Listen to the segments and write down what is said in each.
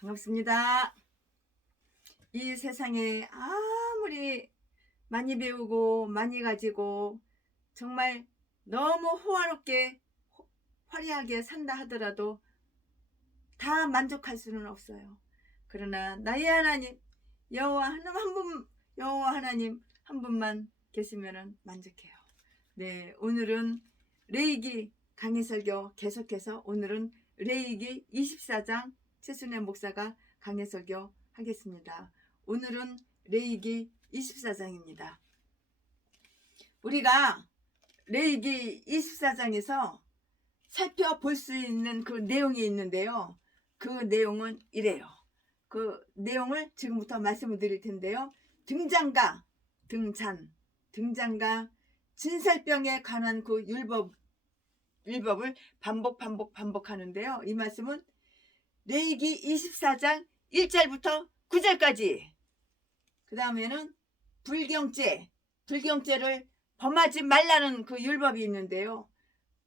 반갑습니다. 이 세상에 아무리 많이 배우고 많이 가지고 정말 너무 호화롭게 화려하게 산다 하더라도 다 만족할 수는 없어요. 그러나 나의 하나님 여호와 하나님 한 분만 계시면 만족해요. 네, 오늘은 레위기 강해설교 계속해서 오늘은 레위기 24장 최순애 목사가 강해설교 하겠습니다. 오늘은 레위기 24장입니다. 우리가 레위기 24장에서 살펴볼 수 있는 그 내용이 있는데요. 그 내용은 이래요. 그 내용을 지금부터 말씀을 드릴 텐데요. 등잔과 진설병에 관한 그 율법을 반복하는데요. 이 말씀은 레위기 24장 1절부터 9절까지. 그 다음에는 불경죄를 범하지 말라는 그 율법이 있는데요.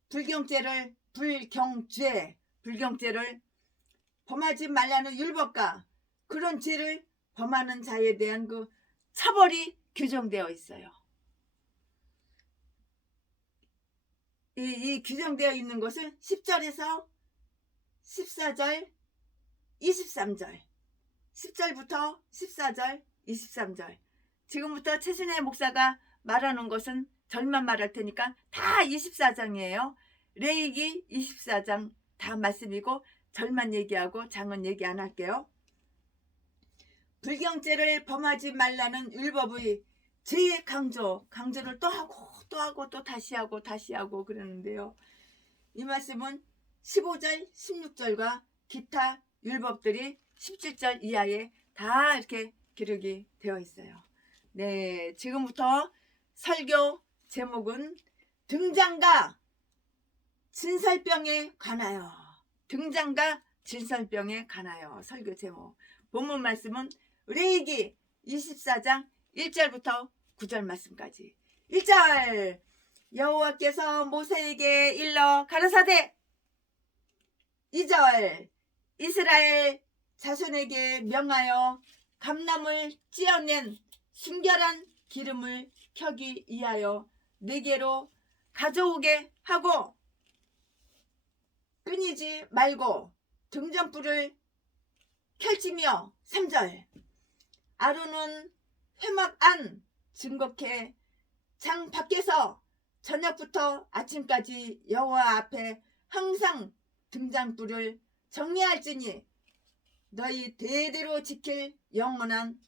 불경죄를 범하지 말라는 율법과 그런 죄를 범하는 자에 대한 그 처벌이 규정되어 있어요. 이 규정되어 있는 것은 10절에서 14절, 23절, 10절부터 14절, 23절. 지금부터 최순애 목사가 말하는 것은 절만 말할 테니까 다 24장이에요. 레위기 24장 다 말씀이고 절만 얘기하고 장은 얘기 안 할게요. 불경죄를 범하지 말라는 율법의 죄의 강조를 또 하고 또 다시 하고 그러는데요. 이 말씀은 15절, 16절과 기타 율법들이 17절 이하에 다 이렇게 기록이 되어 있어요. 네, 지금부터 설교 제목은 등잔과 진설병에 관하여. 설교 제목. 본문 말씀은 레위기 24장 1절부터 9절 말씀까지. 1절, 여호와께서 모세에게 일러 가라사대. 2절, 이스라엘 자손에게 명하여 감람을 찧어낸 순결한 기름을 켜기 위하여 네게로 가져오게 하고 끊이지 말고 등잔불을 펼치며. 3절, 아론은 회막 안 증거케 장 밖에서 저녁부터 아침까지 여호와 앞에 항상 등잔불을 정리할지니 너희 대대로 지킬 영원한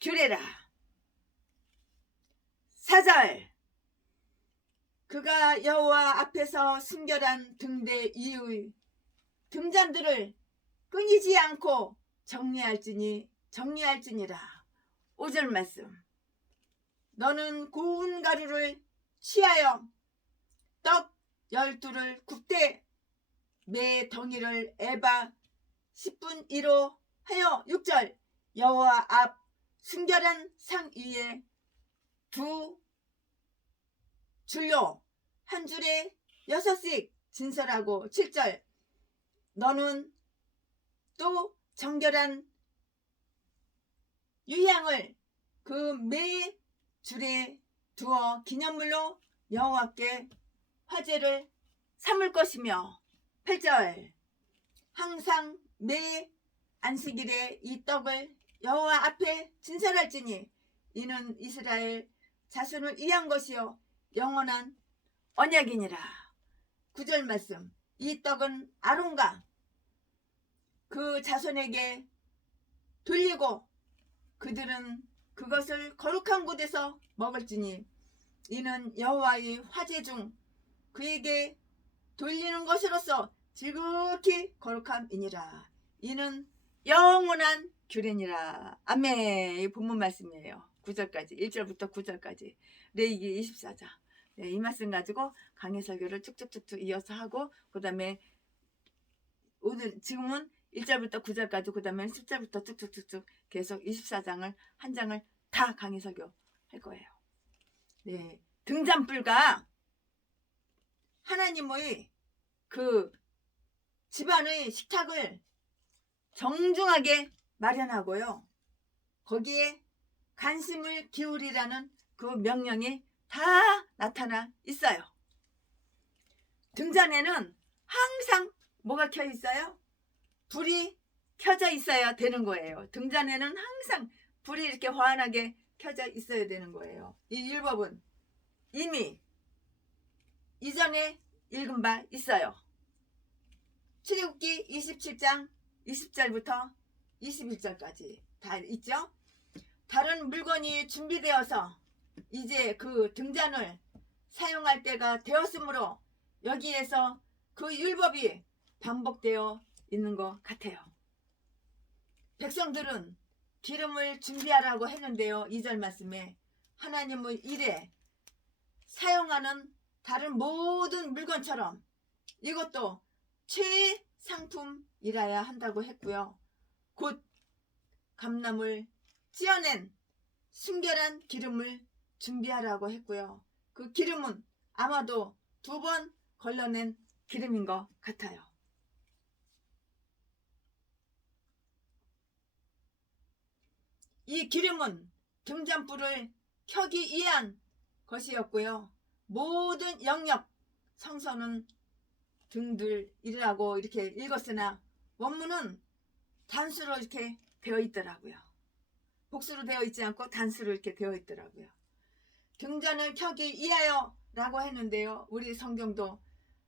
규례라. 4절, 그가 여호와 앞에서 순결한 등대 위의 등잔들을 끊이지 않고 정리할지니라. 5절 말씀, 너는 고운 가루를 취하여 떡 12를 굽되 매 덩이를 에바 10분 1호 하여. 6절, 여호와 앞 순결한 상 위에 두 줄로 한 줄에 6씩 진설하고. 7절, 너는 또 정결한 유향을 그 매 줄에 두어 기념물로 여호와께 화제를 삼을 것이며. 8절, 항상 매 안식일에 이 떡을 여호와 앞에 진설할지니 이는 이스라엘 자손을 위한 것이요 영원한 언약이니라. 9절 말씀, 이 떡은 아론과 그 자손에게 돌리고 그들은 그것을 거룩한 곳에서 먹을지니 이는 여호와의 화제 중 그에게 돌리는 것으로서 지극히 거룩함이니라. 이는 영원한 규례니라. 아멘. 이 본문 말씀이에요. 9절까지, 1절부터 9절까지 레위기 24장. 네, 이 말씀 가지고 강해 설교를 쭉쭉쭉쭉 이어서 하고, 그 다음에 오늘 지금은 1절부터 9절까지, 그 다음에 10절부터 쭉쭉쭉쭉 계속 24장을 한 장을 다 강해 설교 할 거예요. 네, 등잔불과 하나님의 그 집안의 식탁을 정중하게 마련하고요. 거기에 관심을 기울이라는 그 명령이 다 나타나 있어요. 등잔에는 항상 뭐가 켜 있어요? 불이 켜져 있어야 되는 거예요. 등잔에는 항상 불이 이렇게 환하게 켜져 있어야 되는 거예요. 이 율법은 이미 이전에 읽은 바 있어요. 출애굽기 27장 20절부터 21절까지 다 있죠. 다른 물건이 준비되어서 이제 그 등잔을 사용할 때가 되었으므로 여기에서 그 율법이 반복되어 있는 것 같아요. 백성들은 기름을 준비하라고 했는데요. 2절 말씀에 하나님의 일에 사용하는 다른 모든 물건처럼 이것도 최상품이라야 한다고 했고요. 곧 감람을 찌어낸 순결한 기름을 준비하라고 했고요. 그 기름은 아마도 2번 걸러낸 기름인 것 같아요. 이 기름은 등잔불을 켜기 위한 것이었고요. 모든 영역 성소는 등들이라고 이렇게 읽었으나 원문은 단수로 이렇게 되어 있더라고요. 복수로 되어 있지 않고 단수로 이렇게 되어 있더라고요. 등잔을 켜기 위하여 라고 했는데요. 우리 성경도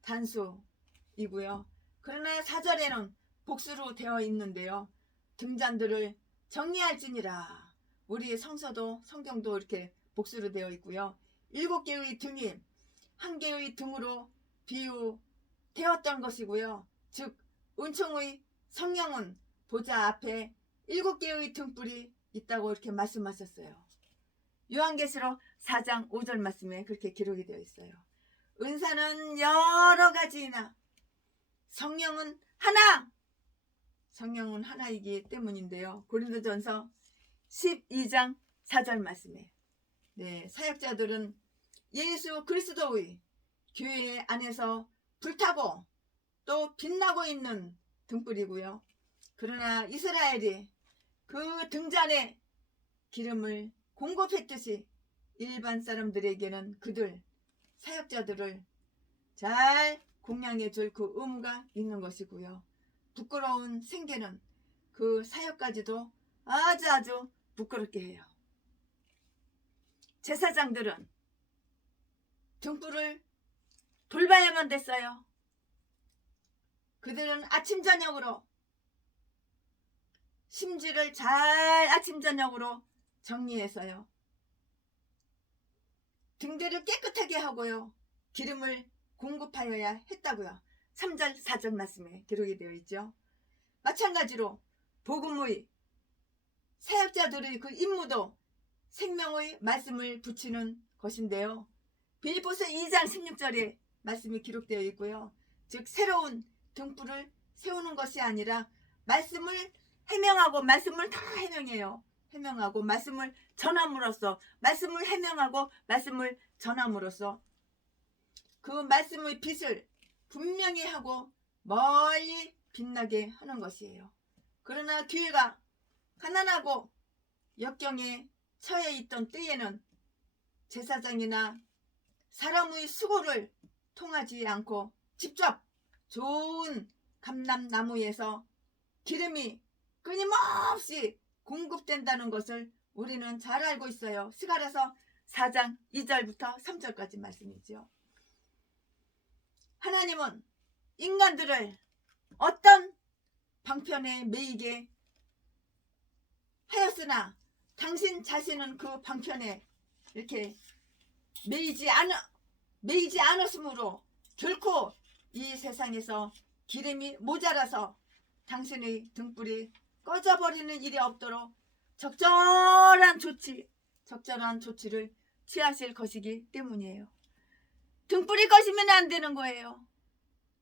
단수이고요. 그러나 4절에는 복수로 되어 있는데요. 등잔들을 정리할지니라. 우리 성서도 성경도 이렇게 복수로 되어 있고요. 7개의 등이 1개의 등으로 비유되었던 것이고요. 즉 은총의 성령은 보좌 앞에 7개의 등불이 있다고 이렇게 말씀하셨어요. 요한계시록 4장 5절 말씀에 그렇게 기록이 되어 있어요. 은사는 여러 가지이나 성령은 하나. 성령은 하나이기 때문인데요. 고린도전서 12장 4절 말씀에 사역자들은 예수 그리스도의 교회 안에서 불타고 또 빛나고 있는 등불이고요. 그러나 이스라엘이 그 등잔에 기름을 공급했듯이 일반 사람들에게는 그들 사역자들을 잘 공양해 줄 그 의무가 있는 것이고요. 부끄러운 생계는 그 사역까지도 아주 부끄럽게 해요. 제사장들은 등불을 돌봐야만 됐어요. 그들은 아침 저녁으로 심지를 잘 아침 저녁으로 정리해서요. 등대를 깨끗하게 하고요. 기름을 공급하여야 했다고요. 3절 4절 말씀에 기록이 되어 있죠. 마찬가지로 복음의 사역자들의 그 임무도 생명의 말씀을 붙이는 것인데요. 빌립보서 2장 16절에 말씀이 기록되어 있고요. 즉 새로운 등불을 세우는 것이 아니라 말씀을 해명하고 말씀을 다 해명해요. 해명하고 말씀을 전함으로써 말씀을 해명하고 말씀을 전함으로써 그 말씀의 빛을 분명히 하고 멀리 빛나게 하는 것이에요. 그러나 교회가 가난하고 역경에 처해 있던 때에는 제사장이나 사람의 수고를 통하지 않고 직접 좋은 감람나무에서 기름이 끊임없이 공급된다는 것을 우리는 잘 알고 있어요. 스가랴서 4장 2절부터 3절까지 말씀이죠. 하나님은 인간들을 어떤 방편에 매이게 하였으나 당신 자신은 그 방편에 이렇게 매이지 않았으므로 결코 이 세상에서 기름이 모자라서 당신의 등불이 꺼져버리는 일이 없도록 적절한 조치를 취하실 것이기 때문이에요. 등불이 꺼지면 안 되는 거예요.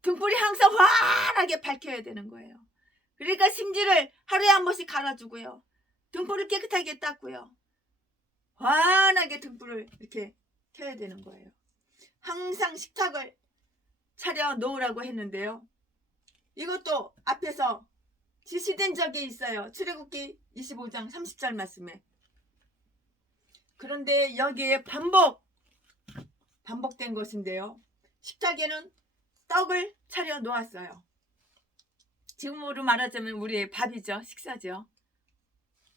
등불이 항상 환하게 밝혀야 되는 거예요. 그러니까 심지를 하루에 한 번씩 갈아주고요. 등불을 깨끗하게 닦고요. 환하게 등불을 이렇게 켜야 되는 거예요. 항상 식탁을 차려 놓으라고 했는데요. 이것도 앞에서 지시된 적이 있어요. 출애굽기 25장 30절 말씀에. 그런데 여기에 반복된 것인데요. 식탁에는 떡을 차려 놓았어요. 지금으로 말하자면 우리의 밥이죠. 식사죠.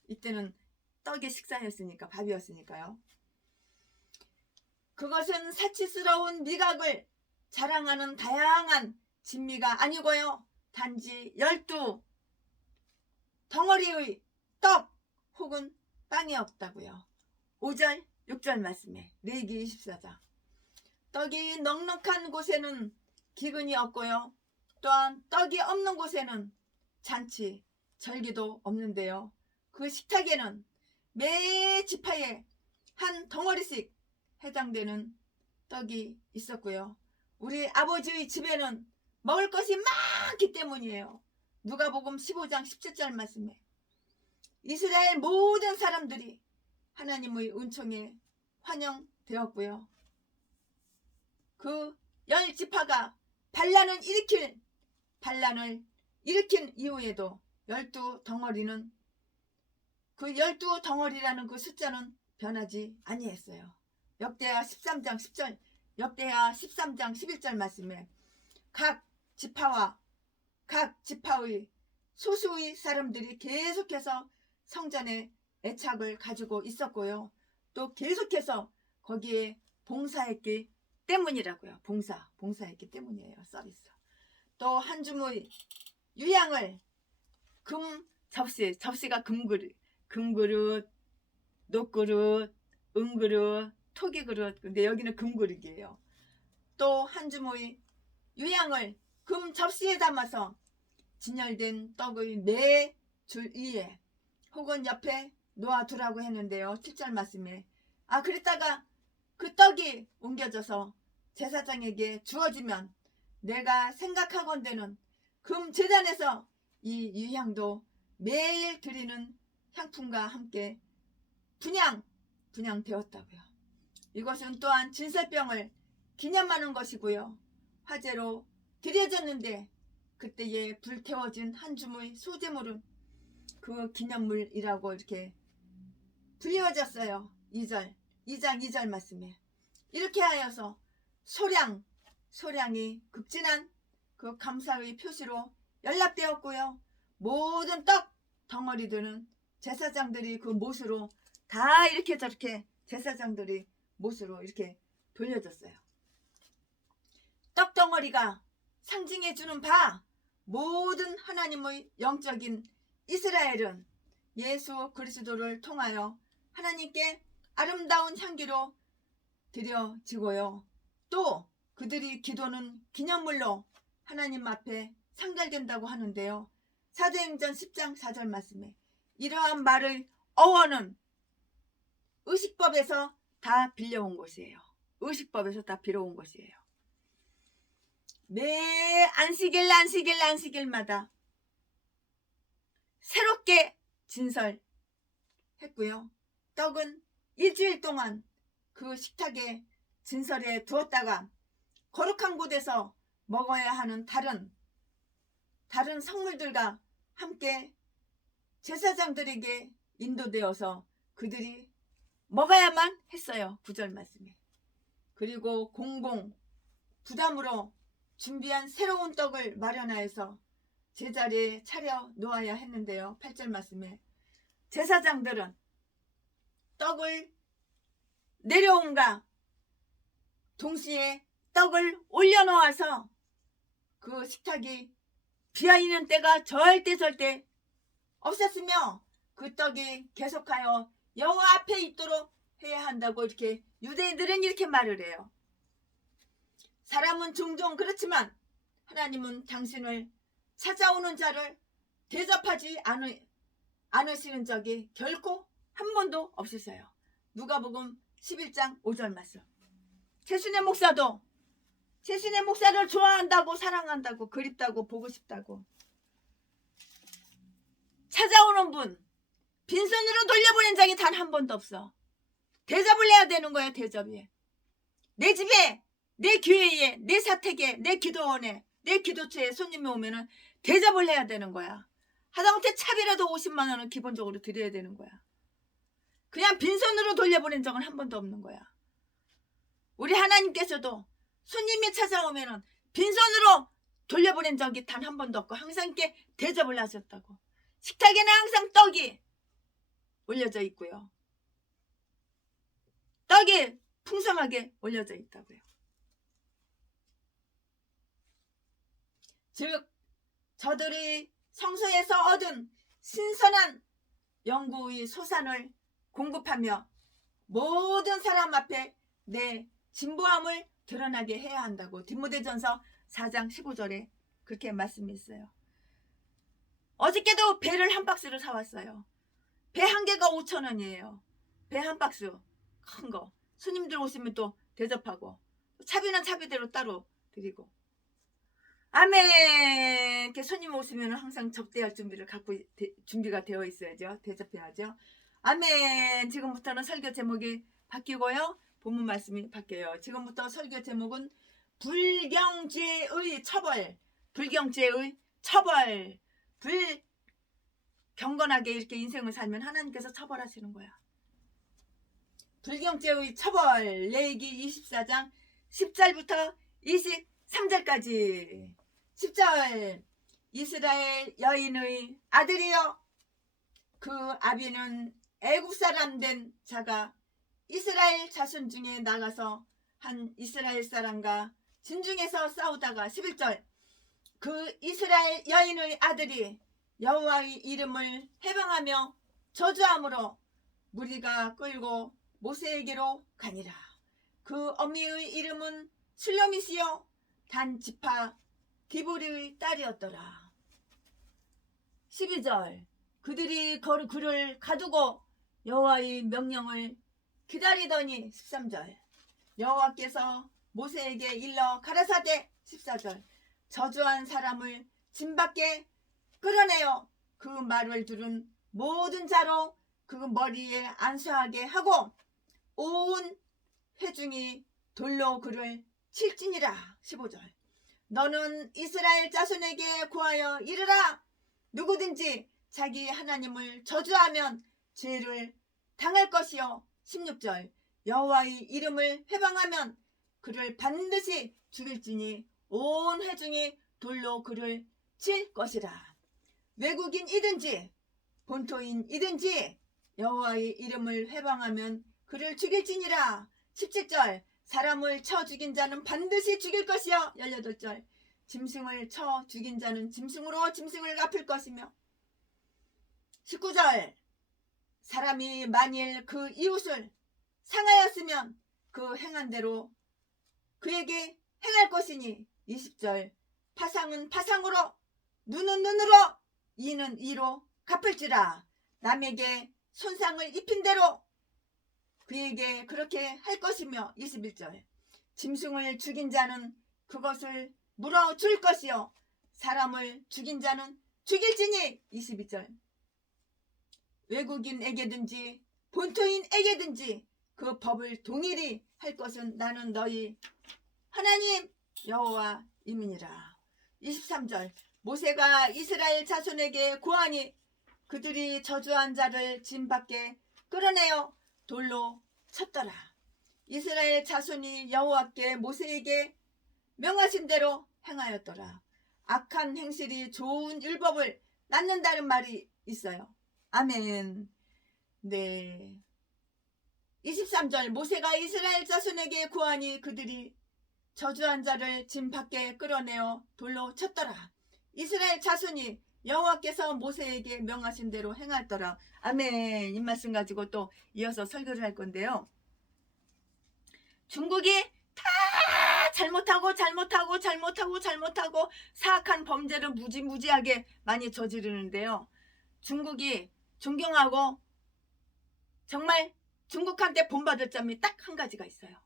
이때는 떡의 식사였으니까, 밥이었으니까요. 그것은 사치스러운 미각을 자랑하는 다양한 진미가 아니고요. 단지 12덩어리의 떡 혹은 빵이었다고요. 5절, 6절 말씀에 레위기 24장. 떡이 넉넉한 곳에는 기근이 없고요. 또한 떡이 없는 곳에는 잔치, 절기도 없는데요. 그 식탁에는 매 지파에 한 덩어리씩 해당되는 떡이 있었고요. 우리 아버지의 집에는 먹을 것이 많기 때문이에요. 누가복음 15장 17절 말씀에 이스라엘 모든 사람들이 하나님의 은총에 환영되었고요. 그 10지파가 반란을 일으킨 이후에도 12덩어리는 그 12덩어리라는 그 숫자는 변하지 아니했어요. 역대하 13장 10절, 역대하 13장 11절 말씀에 각 지파의 소수의 사람들이 계속해서 성전에 애착을 가지고 있었고요. 또 계속해서 거기에 봉사했기 때문이라고요. 봉사했기 때문이에요. 서비스. 또 한 줌의 유향을 금 접시가 금그릇, 녹그릇, 은그릇, 토기그릇. 근데 여기는 금그릇이에요. 또 한 줌의 유향을 금 접시에 담아서 진열된 떡의 네 줄 위에 혹은 옆에 놓아두라고 했는데요. 7절 말씀에 그랬다가 그 떡이 옮겨져서 제사장에게 주어지면 내가 생각하건대는 금 제단에서 이 유향도 매일 드리는 향품과 함께 분향되었다고요. 이것은 또한 진설병을 기념하는 것이고요. 화제로 드려졌는데 그때에 불태워진 한 줌의 소재물은 그 기념물이라고 이렇게 불리워졌어요. 2장 2절 말씀에 이렇게 하여서 소량이 극진한 그 감사의 표시로 연락되었고요. 모든 떡 덩어리들은 제사장들이 그 못으로 다 이렇게 저렇게 제사장들이 못으로 이렇게 돌려졌어요. 떡 덩어리가 상징해주는 바 모든 하나님의 영적인 이스라엘은 예수 그리스도를 통하여 하나님께 아름다운 향기로 드려지고요. 또 그들이 기도는 기념물로 하나님 앞에 상달된다고 하는데요. 사도행전 10장 4절 말씀에 이러한 말의 어원은 의식법에서 다 빌려온 것이에요. 의식법에서 다 빌어온 것이에요. 매 안식일마다 새롭게 진설했고요. 떡은 일주일 동안 그 식탁에 진설해 두었다가 거룩한 곳에서 먹어야 하는 다른 성물들과 함께 제사장들에게 인도되어서 그들이 먹어야만 했어요. 9절 말씀에. 그리고 공공 부담으로 준비한 새로운 떡을 마련하여서 제자리에 차려 놓아야 했는데요. 8절 말씀에 제사장들은 떡을 내려온가 동시에 떡을 올려놓아서 그 식탁이 비어있는 때가 절대 없었으며 그 떡이 계속하여 여호와 앞에 있도록 해야 한다고 이렇게 유대인들은 이렇게 말을 해요. 사람은 종종 그렇지만 하나님은 당신을 찾아오는 자를 대접하지 않으시는 적이 결코 한 번도 없으세요. 누가복음 11장 5절 말씀. 최순애 목사도 최순애 목사를 좋아한다고 사랑한다고 그립다고 보고 싶다고 찾아오는 분 빈손으로 돌려보낸 적이 단 한 번도 없어. 대접을 해야 되는 거야. 대접이. 내 집에 내 교회에 내 사택에 내 기도원에 내 기도처에 손님이 오면은 대접을 해야 되는 거야. 하다못해 차비라도 50만 원은 기본적으로 드려야 되는 거야. 그냥 빈손으로 돌려보낸 적은 한 번도 없는 거야. 우리 하나님께서도 손님이 찾아오면은 빈손으로 돌려보낸 적이 단 한 번도 없고 항상 이렇게 대접을 하셨다고. 식탁에는 항상 떡이 올려져 있고요. 떡이 풍성하게 올려져 있다고요. 즉 저들이 성소에서 얻은 신선한 영구의 소산을 공급하며 모든 사람 앞에 내 진보함을 드러나게 해야 한다고 디모데전서 4장 15절에 그렇게 말씀했어요. 어저께도 배를 한 박스를 사왔어요. 배 한 개가 5,000원이에요. 배 한 박스 큰 거. 손님들 오시면 또 대접하고 차비는 차비대로 따로 드리고. 아멘. 이렇게 손님 오시면 항상 접대할 준비가 되어 있어야죠. 대접해야죠. 아멘. 지금부터는 설교 제목이 바뀌고요. 본문 말씀이 바뀌어요. 지금부터 설교 제목은 불경죄의 처벌. 불경죄의 처벌. 경건하게 이렇게 인생을 살면 하나님께서 처벌하시는 거야. 불경죄의 처벌. 레위기 24장 10절부터 23절까지. 10절. 이스라엘 여인의 아들이여 그 아비는 애굽 사람 된 자가 이스라엘 자손 중에 나가서 한 이스라엘 사람과 진중에서 싸우다가. 11절. 그 이스라엘 여인의 아들이 여호와의 이름을 해방하며 저주함으로 무리가 끌고 모세에게로 가니라. 그 어미의 이름은 슬로미시요 단 지파 디보리의 딸이었더라. 12절. 그들이 그를 가두고 여호와의 명령을 기다리더니. 13절. 여호와께서 모세에게 일러 가라사대. 14절. 저주한 사람을 진 밖에 끌어내어 그 말을 들은 모든 자로 그 머리에 안수하게 하고 온 회중이 돌로 그를 칠지니라. 15절. 너는 이스라엘 자손에게 구하여 이르라. 누구든지 자기 하나님을 저주하면 죄를 당할 것이요. 16절. 여호와의 이름을 회방하면 그를 반드시 죽일지니 온 회중이 돌로 그를 칠 것이라. 외국인이든지 본토인이든지 여호와의 이름을 회방하면 그를 죽일지니라. 17절. 사람을 쳐 죽인 자는 반드시 죽일 것이요. 18절. 짐승을 쳐 죽인 자는 짐승으로 짐승을 갚을 것이며. 19절. 사람이 만일 그 이웃을 상하였으면 그 행한 대로 그에게 행할 것이니. 20절. 파상은 파상으로 눈은 눈으로 이는 이로 갚을지라. 남에게 손상을 입힌 대로 그에게 그렇게 할 것이며. 21절. 짐승을 죽인 자는 그것을 물어줄 것이요 사람을 죽인 자는 죽일지니. 22절. 외국인에게든지 본토인에게든지 그 법을 동일히 할 것은 나는 너희 하나님 여호와임이니라. 23절. 모세가 이스라엘 자손에게 구하니 그들이 저주한 자를 진 밖에 끌어내어 돌로 쳤더라. 이스라엘 자손이 여호와께 모세에게 명하신 대로 행하였더라. 악한 행실이 좋은 율법을 낳는다는 말이 있어요. 아멘. 네. 23절. 모세가 이스라엘 자손에게 구하니 그들이 저주한 자를 진 밖에 끌어내어 돌로 쳤더라. 이스라엘 자손이 여호와께서 모세에게 명하신 대로 행하였더라. 아멘. 이 말씀 가지고 또 이어서 설교를 할 건데요. 중국이 다 잘못하고 사악한 범죄를 무지무지하게 많이 저지르는데요. 중국이 존경하고 정말 중국한테 본받을 점이 딱 한 가지가 있어요.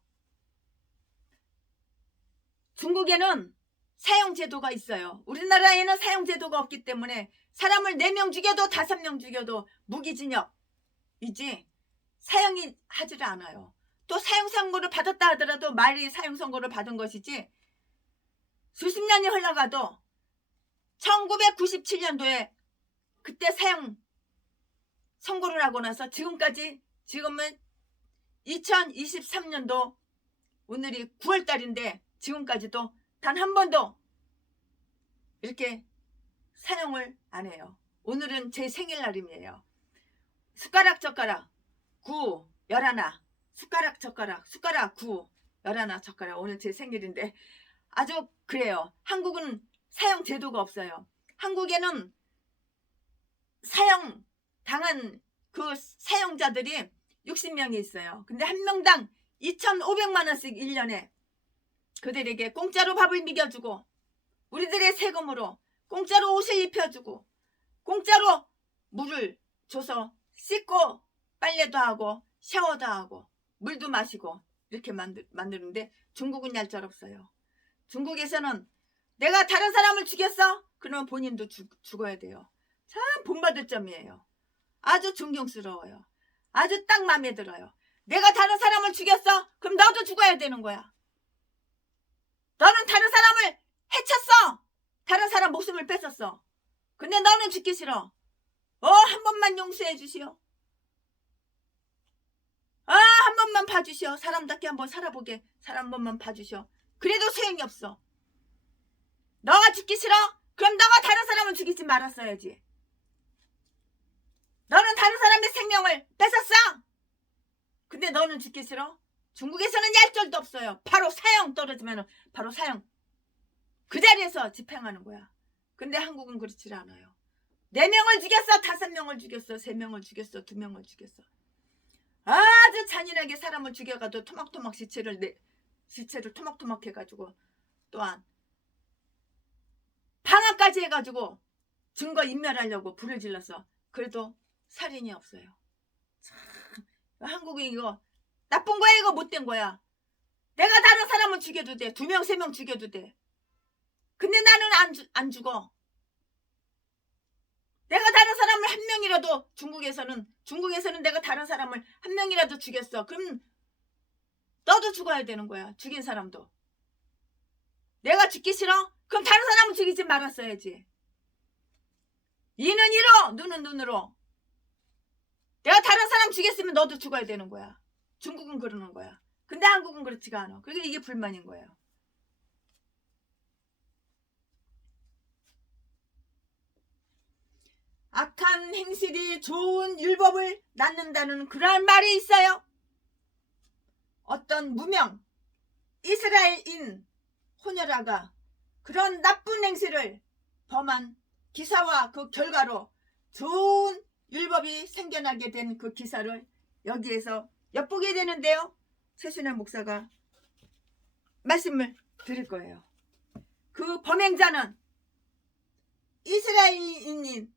중국에는 사형제도가 있어요. 우리나라에는 사형제도가 없기 때문에 사람을 4명 죽여도 5명 죽여도 무기징역이지 사형이 하지를 않아요. 또 사형 선고를 받았다 하더라도 말이 사형 선고를 받은 것이지 수십 년이 흘러가도 1997년도에 그때 사형 선고를 하고 나서 지금까지, 지금은 2023년도 오늘이 9월달인데 지금까지도 단 한 번도 이렇게 사형을 안 해요. 오늘은 제 생일날임이에요. 숟가락 젓가락 9, 11, 숟가락 젓가락, 숟가락 9, 11 젓가락. 오늘 제 생일인데 아주 그래요. 한국은 사형 제도가 없어요. 한국에는 사형 당한 그 사형자들이 60명이 있어요. 근데 한 명당 2,500만 원씩 1년에 그들에게 공짜로 밥을 먹여주고, 우리들의 세금으로 공짜로 옷을 입혀주고, 공짜로 물을 줘서 씻고 빨래도 하고 샤워도 하고 물도 마시고 이렇게 만드는데, 중국은 얄짤없어요. 중국에서는 내가 다른 사람을 죽였어? 그러면 본인도 죽어야 돼요. 참 본받을 점이에요. 아주 존경스러워요. 아주 딱 마음에 들어요. 내가 다른 사람을 죽였어? 그럼 너도 죽어야 되는 거야. 너는 다른 사람을 해쳤어. 다른 사람 목숨을 뺏었어. 근데 너는 죽기 싫어. 한 번만 용서해 주시오. 한 번만 봐주시오. 사람답게 한번 살아보게. 사람 한 번만 봐주시오. 그래도 소용이 없어. 너가 죽기 싫어? 그럼 너가 다른 사람을 죽이지 말았어야지. 너는 다른 사람의 생명을 뺏었어. 근데 너는 죽기 싫어? 중국에서는 얄짤도 없어요. 바로 사형 떨어지면 바로 사형 그 자리에서 집행하는 거야. 근데 한국은 그렇지 않아요. 4명을 죽였어, 5명을 죽였어, 3명을 죽였어, 2명을 죽였어. 아주 잔인하게 사람을 죽여가지고 토막토막 시체를 토막토막 해가지고, 또한 방화까지 해가지고 증거 인멸하려고 불을 질렀어. 그래도 살인이 없어요. 참, 한국이 이거 나쁜 거야, 이거 못된 거야. 내가 다른 사람을 죽여도 돼. 2명, 3명 죽여도 돼. 근데 나는 안 죽어. 내가 다른 사람을 한 명이라도, 중국에서는 내가 다른 사람을 한 명이라도 죽였어. 그럼 너도 죽어야 되는 거야. 죽인 사람도. 내가 죽기 싫어? 그럼 다른 사람을 죽이지 말았어야지. 이는 이로, 눈은 눈으로. 내가 다른 사람 죽였으면 너도 죽어야 되는 거야. 중국은 그러는 거야. 근데 한국은 그렇지가 않아. 그러니까 이게 불만인 거예요. 악한 행실이 좋은 율법을 낳는다는 그런 말이 있어요. 어떤 무명 이스라엘인 호녀라가 그런 나쁜 행실을 범한 기사와 그 결과로 좋은 율법이 생겨나게 된 그 기사를 여기에서 엿보게 되는데요. 최순현 목사가 말씀을 드릴 거예요. 그 범행자는 이스라엘인인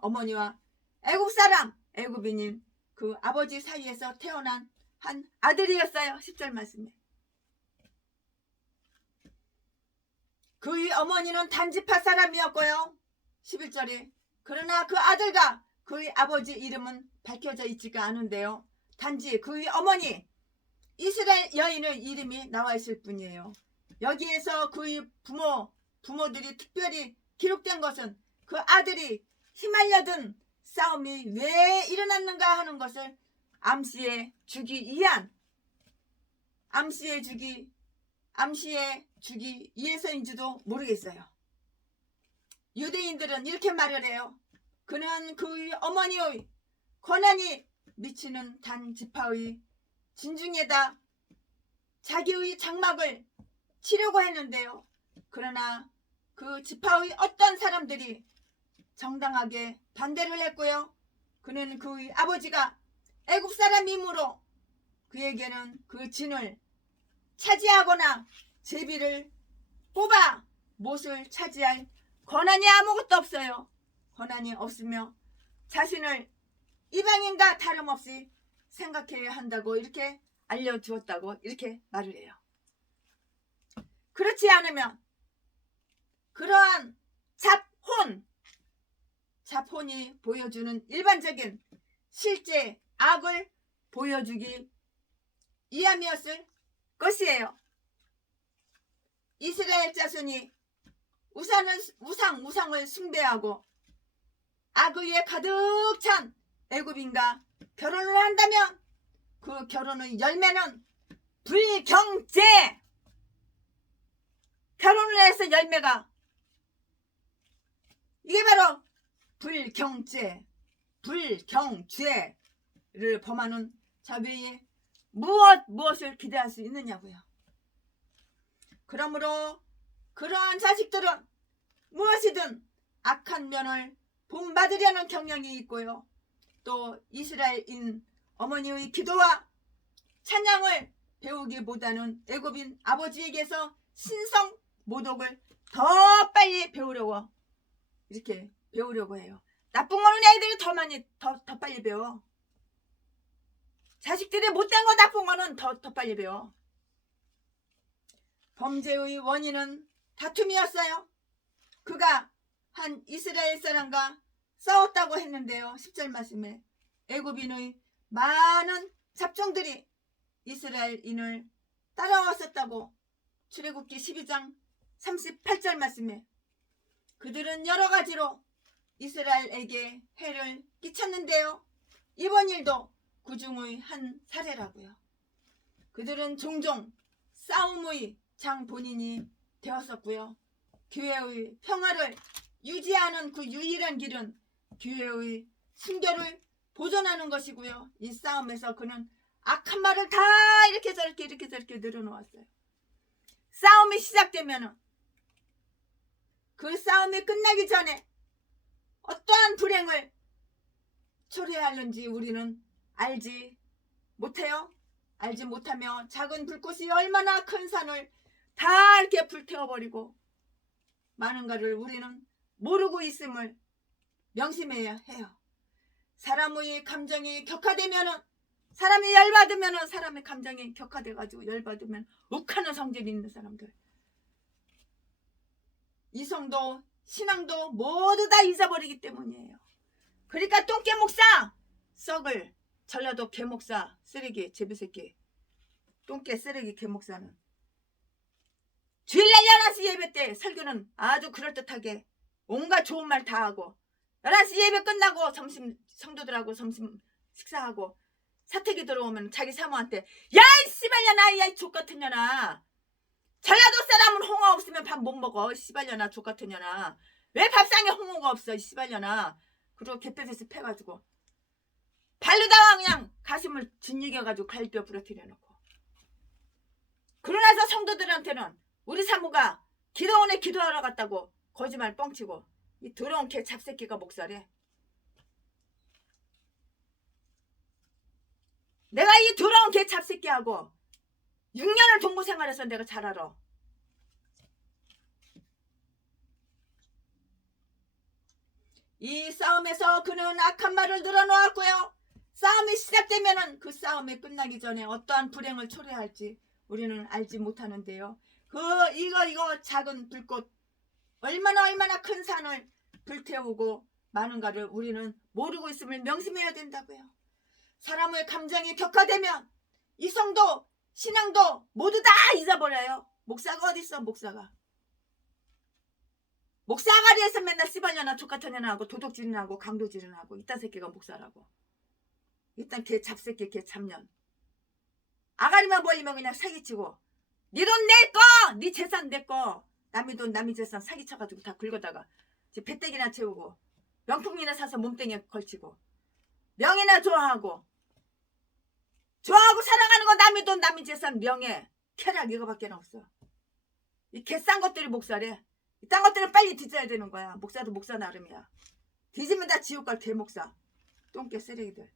어머니와 애굽 사람, 애굽인인 그 아버지 사이에서 태어난 한 아들이었어요. 10절 말씀에. 그의 어머니는 단지파 사람이었고요. 11절에 그러나 그 아들과 그의 아버지 이름은 밝혀져 있지가 않은데요. 단지 그의 어머니 이스라엘 여인의 이름이 나와 있을 뿐이에요. 여기에서 그의 부모들이 특별히 기록된 것은 그 아들이 휘말려든 싸움이 왜 일어났는가 하는 것을 암시해 주기 위해서인지도 모르겠어요. 유대인들은 이렇게 말을 해요. 그는 그의 어머니의 고난이 미치는 단 지파의 진중에다 자기의 장막을 치려고 했는데요. 그러나 그 지파의 어떤 사람들이 정당하게 반대를 했고요. 그는 그의 아버지가 애굽 사람이므로 그에게는 그 진을 차지하거나 제비를 뽑아 못을 차지할 권한이 아무것도 없어요. 권한이 없으며 자신을 이방인과 다름없이 생각해야 한다고 이렇게 알려주었다고 이렇게 말을 해요. 그렇지 않으면 그러한 잡혼이 보여주는 일반적인 실제 악을 보여주기 위함이었을 것이에요. 이스라엘 자손이 우상을 숭배하고 악의에 가득 찬 애굽인과 결혼을 한다면 그 결혼의 열매는 불경제. 결혼을 해서 열매가 이게 바로 불경죄를 범하는 자비에 무엇을 기대할 수 있느냐고요. 그러므로 그러한 자식들은 무엇이든 악한 면을 본받으려는 경향이 있고요. 또 이스라엘인 어머니의 기도와 찬양을 배우기보다는 애굽인 아버지에게서 신성 모독을 더 빨리 배우려고 해요. 나쁜 거는 애들이 더 빨리 배워. 자식들이 못된 거 나쁜 거는 더 빨리 배워. 범죄의 원인은 다툼이었어요. 그가 한 이스라엘 사람과 싸웠다고 했는데요. 10절 말씀에 애굽인의 많은 잡종들이 이스라엘인을 따라왔었다고 출애굽기 12장 38절 말씀에 그들은 여러 가지로 이스라엘에게 해를 끼쳤는데요. 이번 일도 그 중의 한 사례라고요. 그들은 종종 싸움의 장본인이 되었었고요. 교회의 평화를 유지하는 그 유일한 길은 교회의 순결을 보존하는 것이고요. 이 싸움에서 그는 악한 말을 다 이렇게 저렇게 늘어놓았어요. 싸움이 시작되면은 그 싸움이 끝나기 전에 어떠한 불행을 초래하는지 우리는 알지 못해요. 알지 못하며 작은 불꽃이 얼마나 큰 산을 다 이렇게 불태워버리고 많은가를 우리는 모르고 있음을 명심해야 해요. 사람의 감정이 격화되면은 사람이 열받으면은 사람의 감정이 격화돼가지고 열받으면 욱하는 성질이 있는 사람들, 이성도 신앙도 모두 다 잊어버리기 때문이에요. 그러니까 똥개 목사 썩을 전라도 개목사 쓰레기 제비새끼 똥개 쓰레기 개목사는 주일날 11시 예배 때 설교는 아주 그럴듯하게 온갖 좋은 말 다 하고 11시 예배 끝나고 성도들하고 점심 식사하고 사택이 들어오면 자기 사모한테 야 이 씨발년아 야 이 족같은 년아 전라도 사람은 홍어 없으면 밥 못 먹어 씨발년아 족같은 년아 왜 밥상에 홍어가 없어 씨발년아. 그리고 개뼈에서 패가지고 발로다가 그냥 가슴을 짓이겨가지고 갈비뼈 부러뜨려 놓고 그러나서 성도들한테는 우리 사모가 기도원에 기도하러 갔다고 거짓말 뻥치고 이 더러운 개 잡새끼가 목사래. 내가 이 더러운 개 잡새끼하고 6년을 동거생활해서 내가 잘 알아. 이 싸움에서 그는 악한 말을 늘어놓았고요. 싸움이 시작되면은 그 싸움이 끝나기 전에 어떠한 불행을 초래할지 우리는 알지 못하는데요. 이거 작은 불꽃 얼마나 큰 산을 불태우고 마는가를 우리는 모르고 있음을 명심해야 된다고요. 사람의 감정이 격화되면 이성도 신앙도 모두 다 잊어버려요. 목사가 어디 있어? 목사가리에서 맨날 씨발년아 족같은 년하고 도둑질이나 하고 강도질이나 하고 이딴 새끼가 목사라고. 이딴 개 잡새끼 개 잡년. 아가리만 보이면 그냥 사기치고 네 돈 내 거! 네 재산 내 거! 남의 돈 남의 재산 사기쳐가지고 다 긁어다가 배때기나 채우고 명품이나 사서 몸뚱이에 걸치고 명예나 좋아하고 사랑하는 거 남의 돈 남의 재산 명예 쾌락 이거밖에 없어. 이 개싼 것들이 목사래. 이딴 것들은 빨리 뒤져야 되는 거야. 목사도 목사 나름이야. 뒤지면 다 지옥 갈 개목사. 똥개 쓰레기들.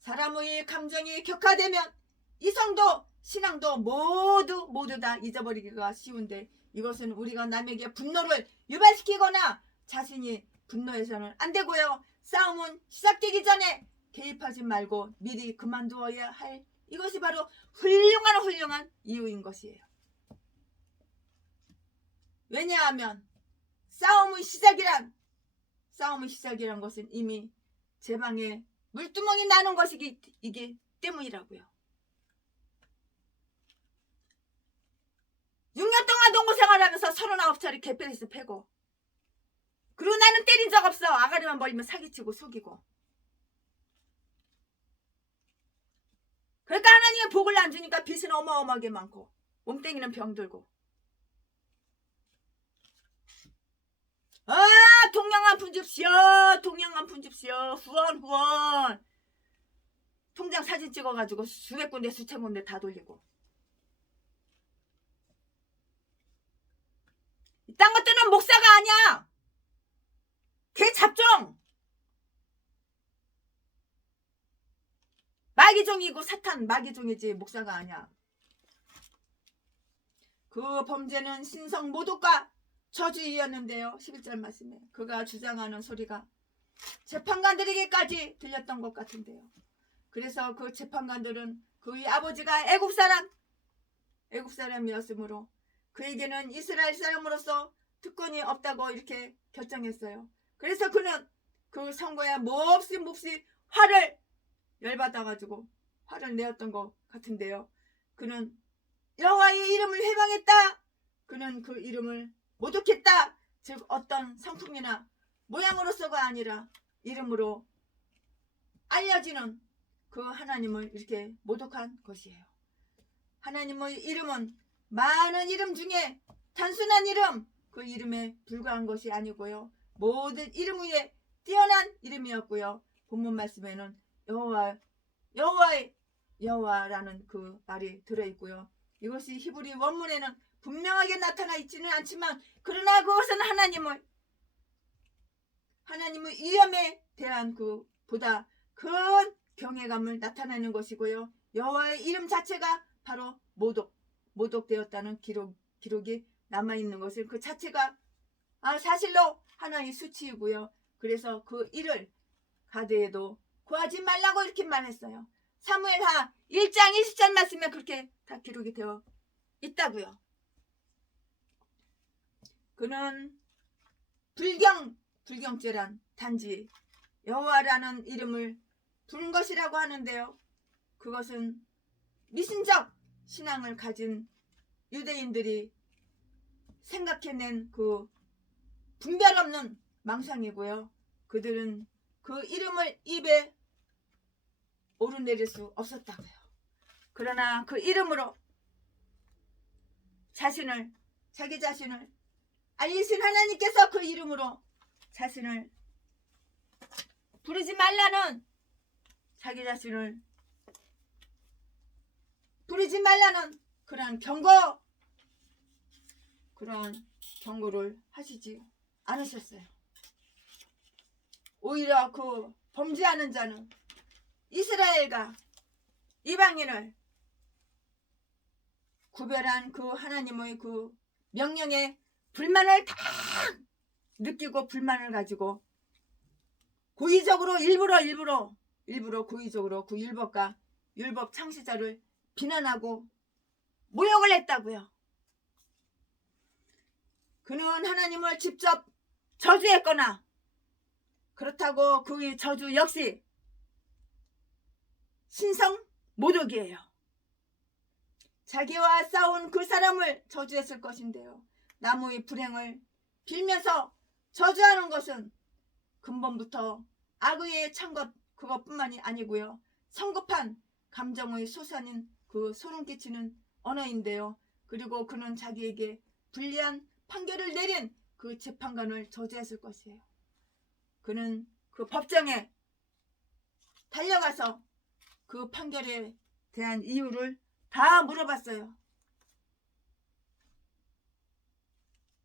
사람의 감정이 격화되면 이성도 신앙도 모두 다 잊어버리기가 쉬운데 이것은 우리가 남에게 분노를 유발시키거나 자신이 분노해서는 안 되고요. 싸움은 시작되기 전에 개입하지 말고 미리 그만두어야 할 이것이 바로 훌륭한 이유인 것이에요. 왜냐하면 싸움의 시작이란 것은 이미 제 방에 물두멍이 나는 것이기 때문이라고요. 6년 동안 농구 생활하면서 39차례 개패리스 패고, 그리고 나는 때린 적 없어. 아가리만 벌리면 사기치고 속이고. 그러니까 하나님의 복을 안 주니까 빚은 어마어마하게 많고 몸땡이는 병들고. 동양 한 푼 줍시오. 동양 한 푼 줍시오. 후원 후원. 통장 사진 찍어가지고 수백 군데 수천 군데 다 돌리고. 이딴 것들은 목사가 아니야. 개 잡종. 마귀종이고 사탄 마귀종이지 목사가 아니야. 그 범죄는 신성 모독과 저주이었는데요. 11절 말씀에 그가 주장하는 소리가 재판관들에게까지 들렸던 것 같은데요. 그래서 그 재판관들은 그의 아버지가 애굽 사람이었으므로 그에게는 이스라엘 사람으로서 특권이 없다고 이렇게 결정했어요. 그래서 그는 그 선거에 몹시 화를 열받아가지고 화를 내었던 것 같은데요. 그는 여호와의 이름을 회방했다. 그는 그 이름을 모독했다. 즉 어떤 성품이나 모양으로서가 아니라 이름으로 알려지는 그 하나님을 이렇게 모독한 것이에요. 하나님의 이름은 많은 이름 중에 단순한 이름, 그 이름에 불과한 것이 아니고요. 모든 이름 위에 뛰어난 이름이었고요. 본문 말씀에는 여호와라는 그 말이 들어있고요. 이것이 히브리 원문에는 분명하게 나타나 있지는 않지만 그러나 그것은 하나님의 위엄에 대한 그 보다 큰 경외감을 나타내는 것이고요. 여호와의 이름 자체가 바로 모독되었다는 기록이 남아있는 것을 그 자체가 사실로 하나의 수치이고요. 그래서 그 일을 가드에도 구하지 말라고 이렇게 말했어요. 사무엘하 1장 20절 말씀에 그렇게 다 기록이 되어 있다고요. 그는 불경죄란 단지 여호와라는 이름을 부른 것이라고 하는데요. 그것은 미신적 신앙을 가진 유대인들이 생각해낸 그 분별 없는 망상이고요. 그들은 그 이름을 입에 오르내릴 수 없었다고요. 그러나 그 이름으로 자기 자신을 알리신 하나님께서 그 이름으로 자신을 부르지 말라는 자기 자신을 부르지 말라는 그런 경고를 하시지 않으셨어요. 오히려 그 범죄하는 자는 이스라엘과 이방인을 구별한 그 하나님의 그 명령에 불만을 다 느끼고 불만을 가지고 고의적으로 일부러 고의적으로 그 율법과 율법 창시자를 비난하고 모욕을 했다고요. 그는 하나님을 직접 저주했거나 그렇다고 그의 저주 역시 신성 모독이에요. 자기와 싸운 그 사람을 저주했을 것인데요. 남의 불행을 빌면서 저주하는 것은 근본부터 악의에 찬 것 그것뿐만이 아니고요. 성급한 감정의 소산인 그 소름 끼치는 언어인데요. 그리고 그는 자기에게 불리한 판결을 내린 그 재판관을 저주했을 것이에요. 그는 그 법정에 달려가서 그 판결에 대한 이유를 다 물어봤어요.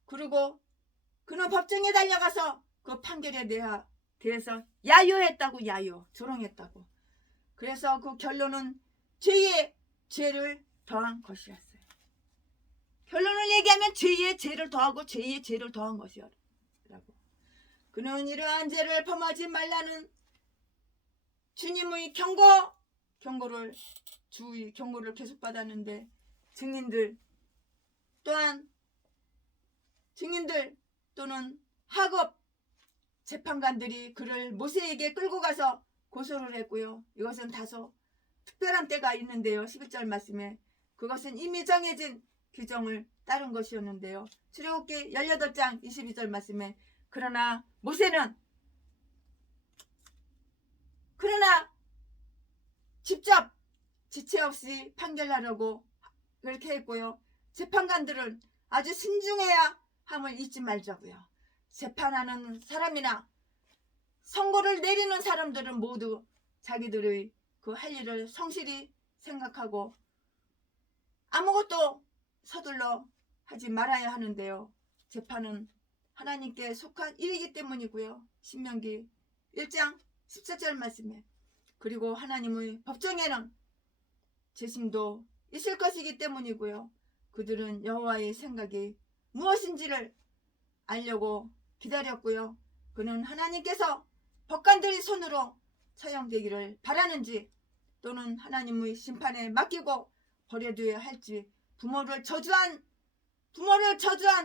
그리고 그는 법정에 달려가서 그 판결에 대해서 야유했다고 조롱했다고. 그래서 그 결론은 죄에 죄를 더한 것이었어요. 결론을 얘기하면 죄에 죄를 더하고 죄에 죄를 더한 것이라고. 그는 이러한 죄를 범하지 말라는 주님의 경고를 계속 받았는데 증인들 또는 하급 재판관들이 그를 모세에게 끌고 가서 고소를 했고요. 이것은 다소 특별한 때가 있는데요. 11절 말씀에 그것은 이미 정해진 규정을 따른 것이었는데요. 출애굽기 18장 22절 말씀에 그러나 모세는 직접 지체 없이 판결하려고 그렇게 했고요. 재판관들은 아주 신중해야 함을 잊지 말자고요. 재판하는 사람이나 선고를 내리는 사람들은 모두 자기들의 그 할 일을 성실히 생각하고 아무것도 서둘러 하지 말아야 하는데요. 재판은 하나님께 속한 일이기 때문이고요. 신명기 1장 14절 말씀에 그리고 하나님의 법정에는 재심도 있을 것이기 때문이고요. 그들은 여호와의 생각이 무엇인지를 알려고 기다렸고요. 그는 하나님께서 법관들의 손으로 처형되기를 바라는지 또는 하나님의 심판에 맡기고 버려둬야 할지 부모를 저주한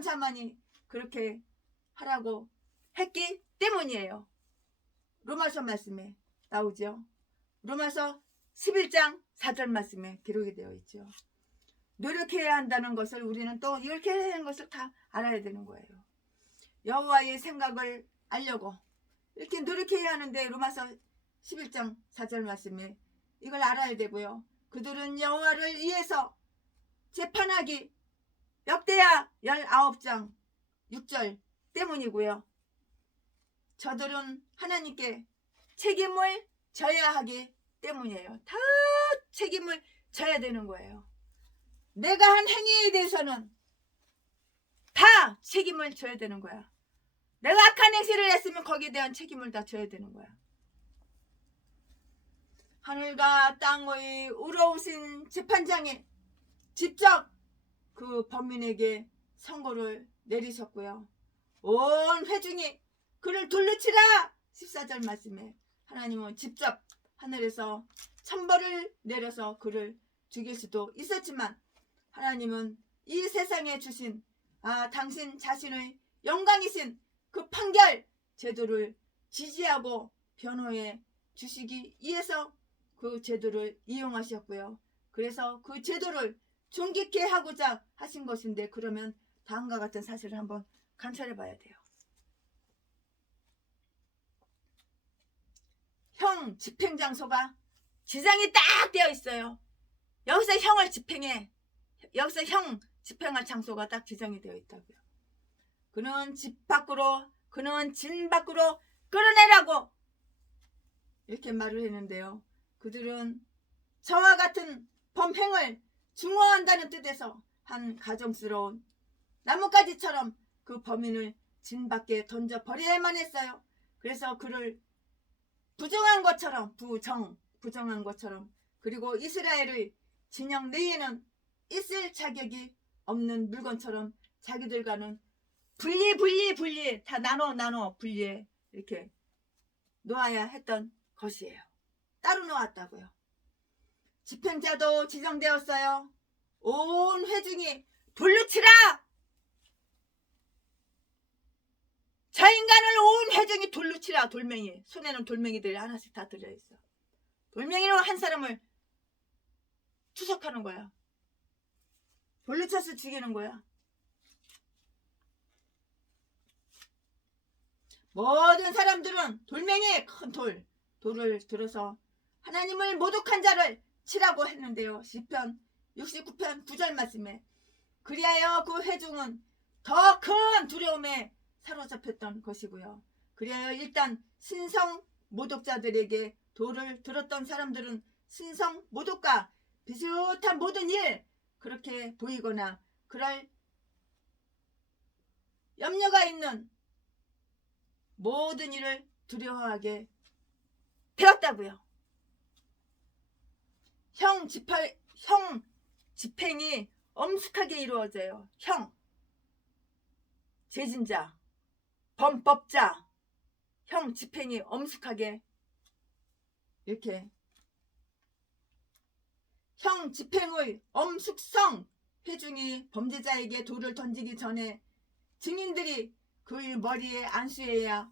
자만이 그렇게 하라고 했기 때문이에요. 로마서 말씀에 나오죠. 로마서 11장 4절 말씀에 기록이 되어 있죠. 노력해야 한다는 것을 우리는 또 이렇게 하는 것을 다 알아야 되는 거예요. 여호와의 생각을 알려고 이렇게 노력해야 하는데 로마서 11장 4절 말씀에 이걸 알아야 되고요. 그들은 여호와를 위해서 재판하기 역대하 19장 6절 때문이고요. 저들은 하나님께 책임을 져야 하기 때문이에요. 다 책임을 져야 되는 거예요. 내가 한 행위에 대해서는 다 책임을 져야 되는 거야. 내가 악한 행실을 했으면 거기에 대한 책임을 다 져야 되는 거야. 하늘과 땅의 우러우신 재판장이 직접 그 범인에게 선고를 내리셨고요. 온 회중이 그를 돌로 치라 14절 말씀에 하나님은 직접 하늘에서 천벌을 내려서 그를 죽일 수도 있었지만 하나님은 이 세상에 주신 당신 자신의 영광이신 그 판결 제도를 지지하고 변호해 주시기 위해서 그 제도를 이용하셨고요. 그래서 그 제도를 존귀케 하고자 하신 것인데 그러면 다음과 같은 사실을 한번 관찰해 봐야 돼요. 형 집행장소가 지정이 딱 되어 있어요. 여기서 형을 집행해. 여기서 형 집행할 장소가 딱 지정이 되어 있다고요. 그는 집 밖으로 그는 진 밖으로 끌어내라고 이렇게 말을 했는데요. 그들은 저와 같은 범행을 중화한다는 뜻에서 한 가정스러운 나뭇가지처럼 그 범인을 진 밖에 던져버려야만 했어요. 그래서 그를 부정한 것처럼 그리고 이스라엘의 진영 내에는 있을 자격이 없는 물건처럼 자기들과는 분리 다 나눠 분리해 이렇게 놓아야 했던 것이에요. 따로 놓았다고요. 집행자도 지정되었어요. 온 회중이 돌로 치라! 저 인간을 온 회중이 돌로 치라. 돌멩이 손에는 돌멩이들이 하나씩 다 들어있어. 돌멩이로 한 사람을 투석하는 거야. 돌로 쳐서 죽이는 거야. 모든 사람들은 돌멩이 큰 돌을 들어서 하나님을 모독한 자를 치라고 했는데요. 시편 69편 9절 말씀에 그리하여 그 회중은 더 큰 두려움에 사로잡혔던 것이고요. 그리하여 일단 신성 모독자들에게 돌을 들었던 사람들은 신성 모독과 비슷한 모든 일 그렇게 보이거나 그럴 염려가 있는 모든 일을 두려워하게 되었다고요. 형 집행이 엄숙하게 이루어져요. 형, 재진자, 범법자, 형 집행이 엄숙하게 이렇게 형 집행의 엄숙성 회중이 범죄자에게 돌을 던지기 전에 증인들이 그의 머리에 안수해야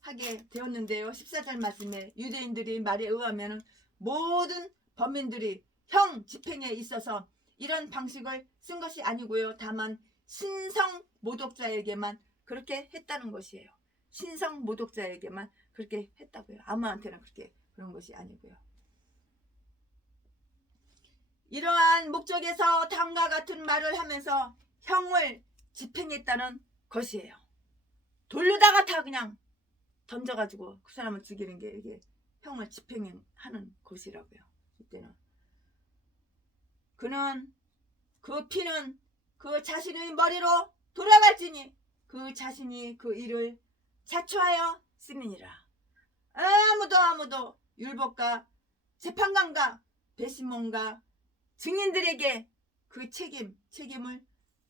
하게 되었는데요. 14절 말씀에 유대인들의 말에 의하면 모든 범인들이 형 집행에 있어서 이런 방식을 쓴 것이 아니고요. 다만 신성 모독자에게만 그렇게 했다는 것이에요. 신성 모독자에게만 그렇게 했다고요. 아무한테나 그렇게 그런 것이 아니고요. 이러한 목적에서 다음과 같은 말을 하면서 형을 집행했다는 것이에요. 돌려다가 다 그냥 던져가지고 그 사람을 죽이는 게 이게 형을 집행하는 것이라고요. 이때는 그는 그 피는 그 자신의 머리로 돌아갈지니 그 자신이 그 일을 자초하여 쓰느니라. 아무도 율법과 재판관과 배심원과 증인들에게 그 책임을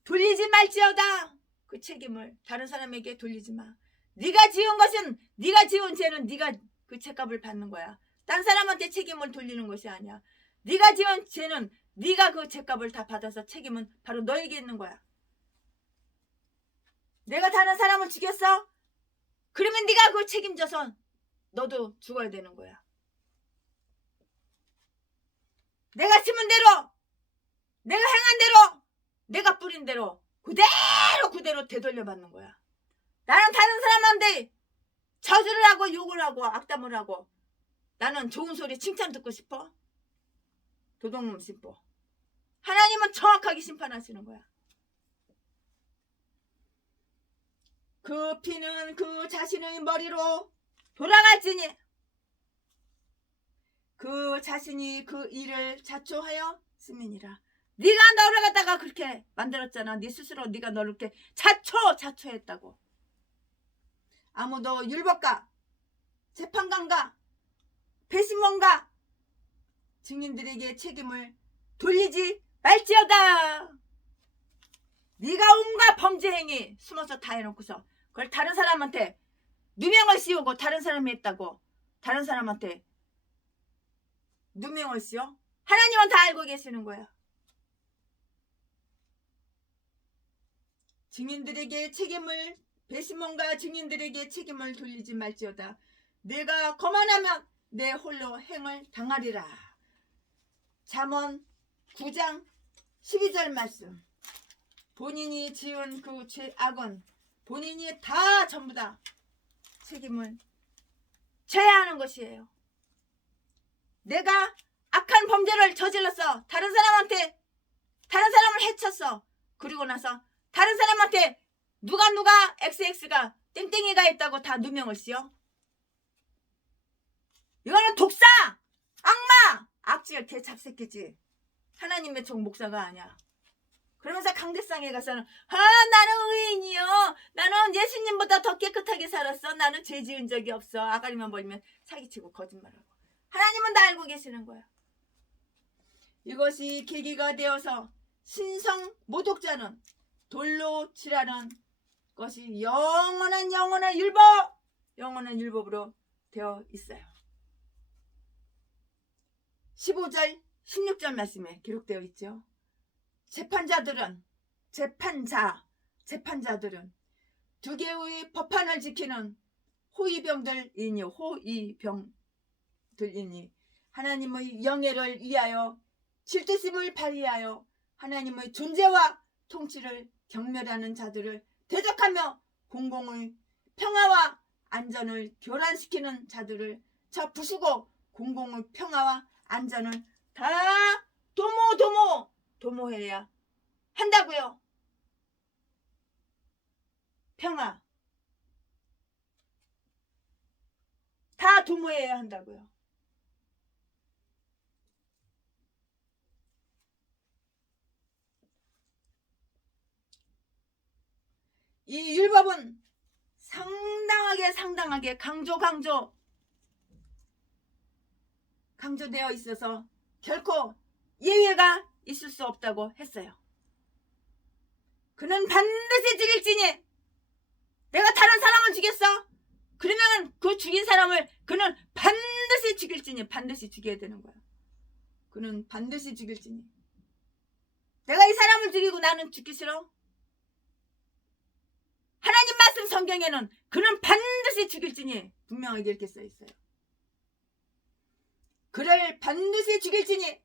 돌리지 말지어다. 그 책임을 다른 사람에게 돌리지 마. 네가 지은 것은, 네가 지은 죄는 네가 그 책값을 받는 거야. 딴 사람한테 책임을 돌리는 것이 아니야. 네가 지은 죄는 네가 그 죄값을 다 받아서 책임은 바로 너에게 있는 거야. 내가 다른 사람을 죽였어? 그러면 네가 그걸 책임져서 너도 죽어야 되는 거야. 내가 심은 대로, 내가 행한 대로, 내가 뿌린 대로 그대로 되돌려 받는 거야. 나는 다른 사람한테 저주를 하고 욕을 하고 악담을 하고 나는 좋은 소리 칭찬 듣고 싶어? 도둑놈 싶어. 하나님은 정확하게 심판하시는 거야. 그 피는 그 자신의 머리로 돌아갈지니 그 자신이 그 일을 자초하여 쓰느니라. 네가 너를 갖다가 그렇게 만들었잖아. 네 스스로 네가 너를 이렇게 자초했다고. 아무도 율법가, 재판관과 배심원과 증인들에게 책임을 돌리지 말지어다. 네가 온갖 범죄 행위 숨어서 다 해놓고서 그걸 다른 사람한테 누명을 씌우고 다른 사람이 했다고 다른 사람한테 누명을 씌워? 하나님은 다 알고 계시는 거야. 증인들에게 책임을 배심원과 증인들에게 책임을 돌리지 말지어다. 내가 거만하면 내 홀로 행을 당하리라. 잠언 9장 12절 말씀. 본인이 지은 그 죄악은 본인이 다 전부 다 책임을 져야 하는 것이에요. 내가 악한 범죄를 저질렀어. 다른 사람을 해쳤어. 그리고 나서 다른 사람한테 누가 XX가 땡땡이가 있다고 다 누명을 씌워? 이거는 독사, 악마, 악질 개잡새끼지. 하나님의 종 목사가 아니야. 그러면서 강대상에 가서는 나는 의인이요. 나는 예수님보다 더 깨끗하게 살았어. 나는 죄 지은 적이 없어. 아가리만 버리면 사기치고 거짓말하고. 하나님은 다 알고 계시는 거야. 이것이 계기가 되어서 신성 모독자는 돌로 치라는 것이 영원한 율법으로 되어 있어요. 15절 16절 말씀에 기록되어 있죠. 재판자들은 두 개의 법판을 지키는 호위병들이니 하나님의 영예를 위하여 질투심을 발휘하여 하나님의 존재와 통치를 경멸하는 자들을 대적하며 공공의 평화와 안전을 교란시키는 자들을 저 부수고 공공의 평화와 안전을 다 도모해야 한다고요. 평화 다 도모해야 한다고요. 이 율법은 상당하게 강조되어 있어서 결코 예외가 있을 수 없다고 했어요. 그는 반드시 죽일지니 내가 다른 사람을 죽였어? 그러면 그 죽인 사람을 그는 반드시 죽일지니 반드시 죽여야 되는 거야. 그는 반드시 죽일지니 내가 이 사람을 죽이고 나는 죽기 싫어? 하나님 말씀 성경에는 그는 반드시 죽일지니 분명하게 이렇게 써 있어요. 그를 반드시 죽일지니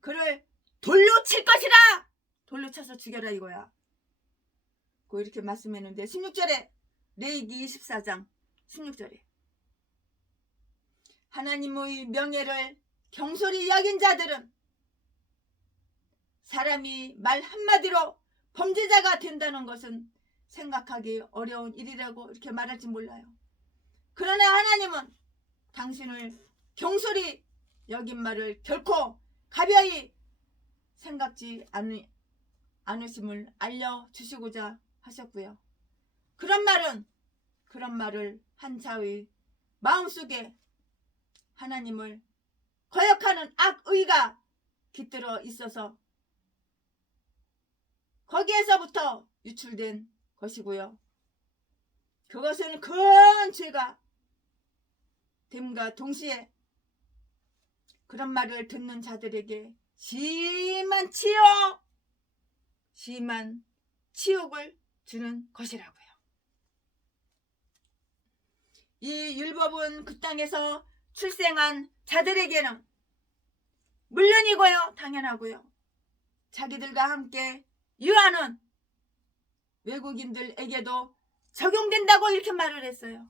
그를 돌로 칠 것이라. 돌로 쳐서 죽여라 이거야. 그 이렇게 말씀했는데 16절에 레위기 24장 16절에 하나님의 명예를 경솔히 여긴 자들은 사람이 말 한마디로 범죄자가 된다는 것은 생각하기 어려운 일이라고 이렇게 말할지 몰라요. 그러나 하나님은 당신을 경솔히 여긴 말을 결코 가벼이 생각지 않으심을 알려주시고자 하셨고요. 그런 말을 한 자의 마음속에 하나님을 거역하는 악의가 깃들어 있어서 거기에서부터 유출된 것이고요. 그것은 큰 죄가 됨과 동시에 그런 말을 듣는 자들에게 심한 치욕을 주는 것이라고요. 이 율법은 그 땅에서 출생한 자들에게는 물론이고요, 당연하고요. 자기들과 함께 유하는 외국인들에게도 적용된다고 이렇게 말을 했어요.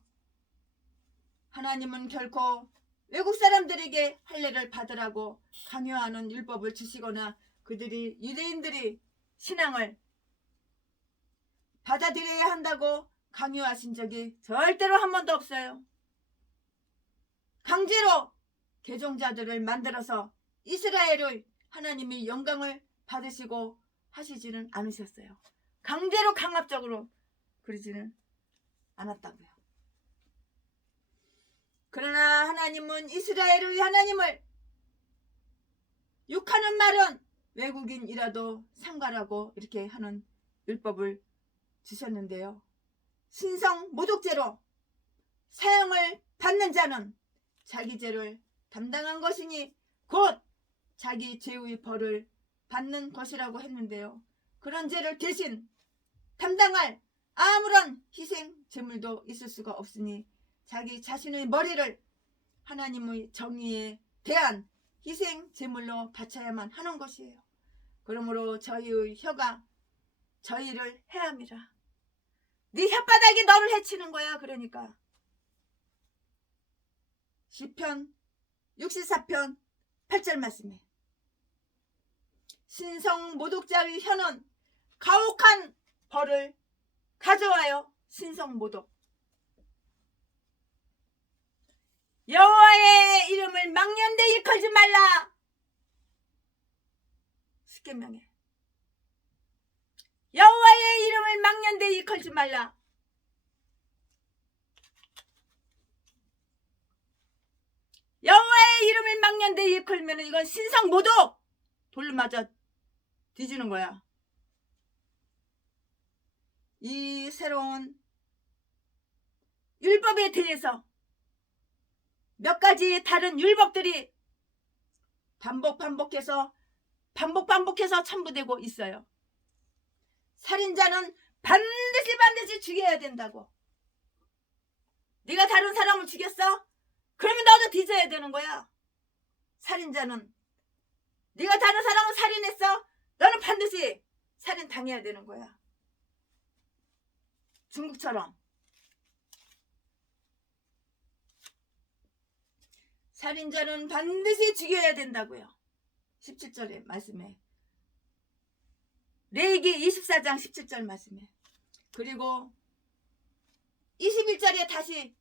하나님은 결코 외국 사람들에게 할례를 받으라고 강요하는 율법을 주시거나 그들이 유대인들이 신앙을 받아들여야 한다고 강요하신 적이 절대로 한 번도 없어요. 강제로 개종자들을 만들어서 이스라엘의 하나님의 영광을 받으시고 하시지는 않으셨어요. 강제로 강압적으로 그러지는 않았다고요. 그러나 하나님은 이스라엘의 하나님을 욕하는 말은 외국인이라도 상가라고 이렇게 하는 율법을 주셨는데요. 신성 모독죄로 사형을 받는 자는 자기 죄를 담당한 것이니 곧 자기 죄의 벌을 받는 것이라고 했는데요. 그런 죄를 대신 담당할 아무런 희생 제물도 있을 수가 없으니 자기 자신의 머리를 하나님의 정의에 대한 희생 제물로 바쳐야만 하는 것이에요. 그러므로 저희의 혀가 저희를 해함이라. 네 혓바닥이 너를 해치는 거야. 그러니까 시편 64편 8절 말씀에 신성 모독자의 혀는 가혹한 벌을 가져와요. 신성 모독. 여호와의 이름을 망령되이 일컬지 말라. 십계명에 여호와의 이름을 망령되이 일컬지 말라. 여호와의 이름을 망령되이 일컬면 이건 신성 모독. 돌로 맞아 뒤지는 거야. 이 새로운 율법에 대해서 몇 가지 다른 율법들이 반복해서 첨부되고 있어요. 살인자는 반드시 죽여야 된다고. 네가 다른 사람을 죽였어? 그러면 너도 뒤져야 되는 거야. 살인자는 네가 다른 사람을 살인했어? 너는 반드시 살인 당해야 되는 거야. 중국처럼 살인자는 반드시 죽여야 된다고요. 17절의 말씀에 레위기 24장 17절 말씀에 그리고 21절에 다시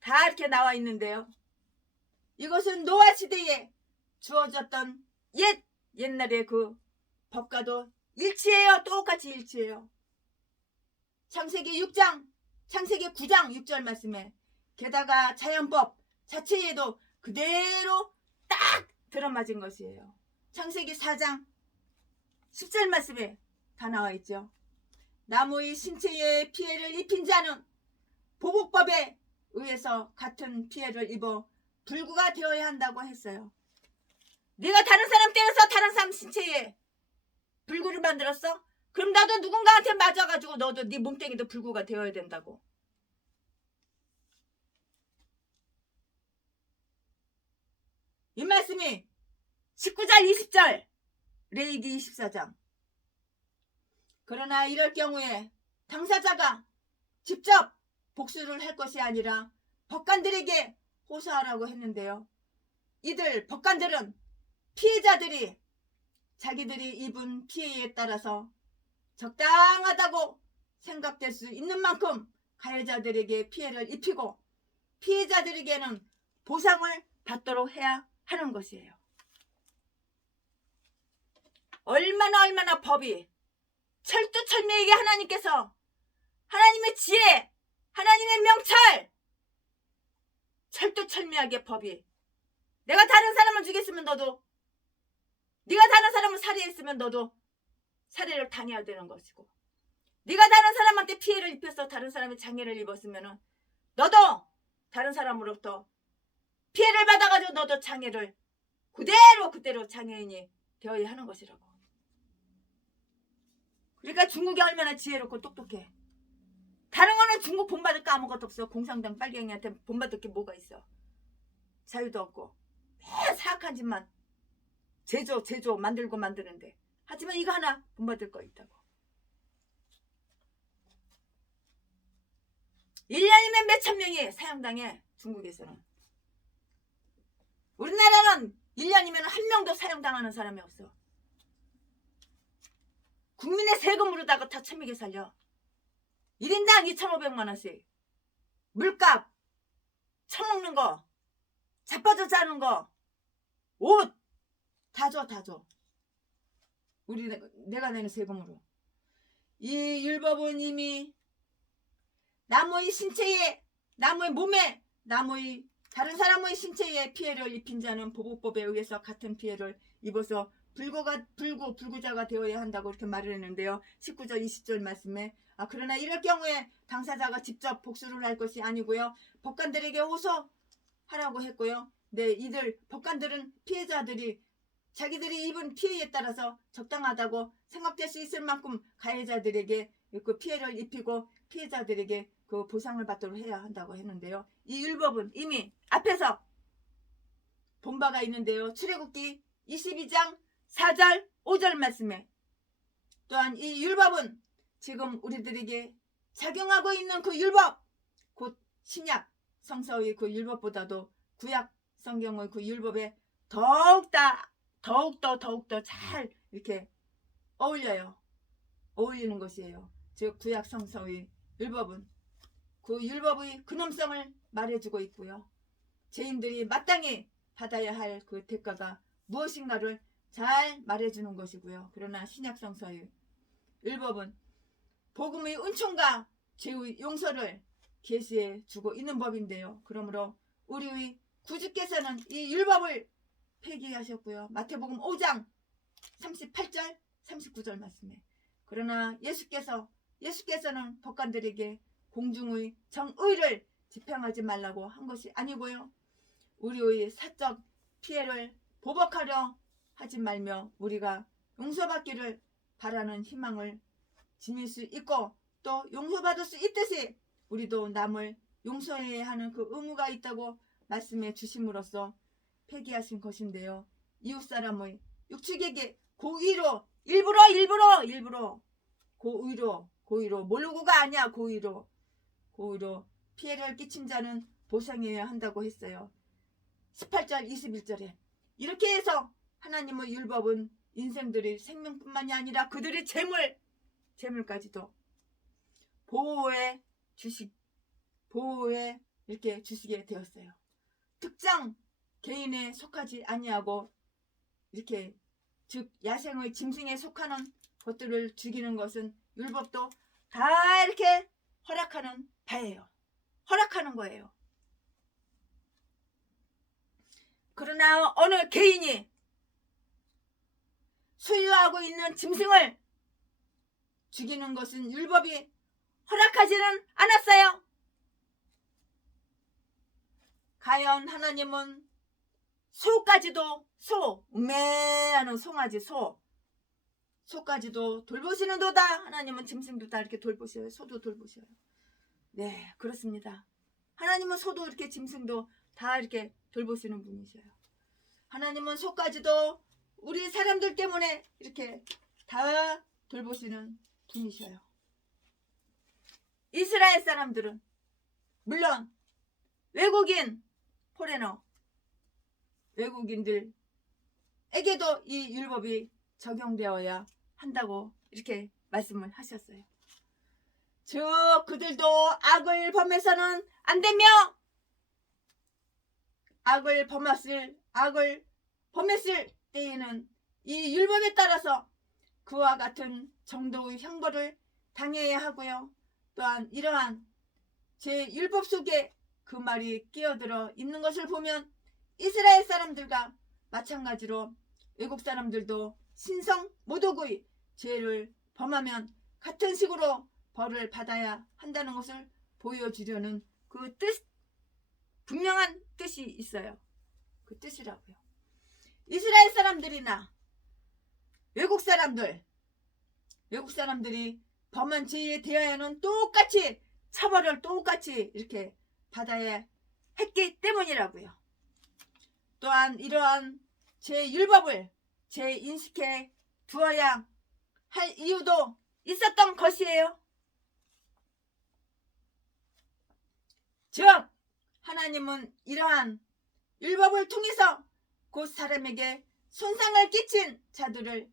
다 이렇게 나와 있는데요. 이것은 노아 시대에 주어졌던 옛날의 그 법과도 일치해요. 똑같이 일치해요. 창세기 6장, 창세기 9장 6절 말씀에 게다가 자연법 자체에도 그대로 딱 들어맞은 것이에요. 창세기 4장 10절 말씀에 다 나와 있죠. 나무의 신체에 피해를 입힌 자는 보복법에 의해서 같은 피해를 입어 불구가 되어야 한다고 했어요. 네가 다른 사람 때려서 다른 사람 신체에 불구를 만들었어? 그럼 나도 누군가한테 맞아가지고 너도 네 몸뚱이도 불구가 되어야 된다고. 이 말씀이 19절 20절 레위기 24장 그러나 이럴 경우에 당사자가 직접 복수를 할 것이 아니라 법관들에게 호소하라고 했는데요. 이들 법관들은 피해자들이 자기들이 입은 피해에 따라서 적당하다고 생각될 수 있는 만큼 가해자들에게 피해를 입히고 피해자들에게는 보상을 받도록 해야 하는 것이에요. 얼마나 법이 철두철미하게 하나님께서 하나님의 지혜, 하나님의 명찰, 철두철미하게 법이 내가 다른 사람을 죽였으면 너도, 네가 다른 사람을 살해했으면 너도 살해를 당해야 되는 것이고, 네가 다른 사람한테 피해를 입혀서 다른 사람이 장애를 입었으면 너도 다른 사람으로부터 피해를 받아가지고 너도 장애를 그대로 장애인이 되어야 하는 것이라고. 그러니까 중국이 얼마나 지혜롭고 똑똑해. 다른 거는 중국 본받을 거 아무것도 없어. 공산당 빨갱이한테 본받을 게 뭐가 있어. 자유도 없고 매 사악한 짓만 제조 만들고 만드는데, 하지만 이거 하나 본받을 거 있다고. 1년이면 몇천 명이 사형당해. 중국에서는. 우리나라는 1년이면 한 명도 사형당하는 사람이 없어. 국민의 세금으로다가 다 천미게 살려. 1인당 2,500만 원씩. 물값, 처먹는 거, 자빠져 자는 거, 옷 다 줘. 내가 내는 세금으로. 이 율법은 이미 나무의 신체에, 나무의 몸에, 나무의 다른 사람의 신체에 피해를 입힌 자는 보복법에 의해서 같은 피해를 입어서 불구자가 되어야 한다고 이렇게 말을 했는데요. 19절 20절 말씀에 그러나 이럴 경우에 당사자가 직접 복수를 할 것이 아니고요. 법관들에게 호소하라고 했고요. 네, 이들 법관들은 피해자들이 자기들이 입은 피해에 따라서 적당하다고 생각될 수 있을 만큼 가해자들에게 그 피해를 입히고 피해자들에게 그 보상을 받도록 해야 한다고 했는데요. 이 율법은 이미 앞에서 본 바가 있는데요. 출애굽기 22장 4절 5절 말씀에, 또한 이 율법은 지금 우리들에게 작용하고 있는 그 율법, 곧 신약 성서의 그 율법보다도 구약 성경의 그 율법에 더욱더 잘 이렇게 어울리는 것이에요. 즉 구약 성서의 율법은 그 율법의 근엄성을 말해주고 있고요. 죄인들이 마땅히 받아야 할 그 대가가 무엇인가를 잘 말해주는 것이고요. 그러나 신약 성서의 율법은 복음의 은총과 죄의 용서를 계시해 주고 있는 법인데요. 그러므로 우리의 구주께서는 이 율법을 폐기하셨고요. 마태복음 5장 38절 39절 말씀에, 그러나 예수께서는 법관들에게 공중의 정의를 집행하지 말라고 한 것이 아니고요. 우리의 사적 피해를 보복하려 하지 말며 우리가 용서받기를 바라는 희망을 지닐 수 있고 또 용서받을 수 있듯이 우리도 남을 용서해야 하는 그 의무가 있다고 말씀해 주심으로써 폐기하신 것인데요. 이웃사람의 육축에게 고의로 일부러 고의로 모르고가 아니야. 고의로 피해를 끼친 자는 보상해야 한다고 했어요. 18절 21절에 이렇게 해서 하나님의 율법은 인생들의 생명뿐만이 아니라 그들의 재물까지도 보호해 이렇게 주시게 되었어요. 특정 개인에 속하지 아니하고 이렇게 즉 야생의 짐승에 속하는 것들을 죽이는 것은 율법도 다 이렇게 허락하는 바예요. 허락하는 거예요. 그러나 어느 개인이 소유하고 있는 짐승을 죽이는 것은 율법이 허락하지는 않았어요. 과연 하나님은 소까지도 우매하는 송아지 소까지도 돌보시는도다. 하나님은 짐승도 다 이렇게 돌보셔요. 소도 돌보셔요. 네, 그렇습니다. 하나님은 소도 이렇게 짐승도 다 이렇게 돌보시는 분이셔요. 하나님은 소까지도 우리 사람들 때문에 이렇게 다 돌보시는 분이셔요. 이스라엘 사람들은 물론 외국인 포레너 외국인들에게도 이 율법이 적용되어야 한다고 이렇게 말씀을 하셨어요. 즉 그들도 악을 범해서는 안 되며 악을 범했을 때에는 이 율법에 따라서 그와 같은 정도의 형벌을 당해야 하고요. 또한 이러한 제 율법 속에 그 말이 끼어들어 있는 것을 보면 이스라엘 사람들과 마찬가지로 외국 사람들도 신성 모독의 죄를 범하면 같은 식으로 벌을 받아야 한다는 것을 보여주려는 그 뜻, 분명한 뜻이 있어요. 그 뜻이라고요. 이스라엘 사람들이나 외국 사람들이 범한 죄에 대하여는 똑같이 처벌을 똑같이 이렇게 받아야 했기 때문이라고요. 또한 이러한 제 율법을 제 인식해 두어야 할 이유도 있었던 것이에요. 즉 하나님은 이러한 율법을 통해서 곧 사람에게 손상을 끼친 자들을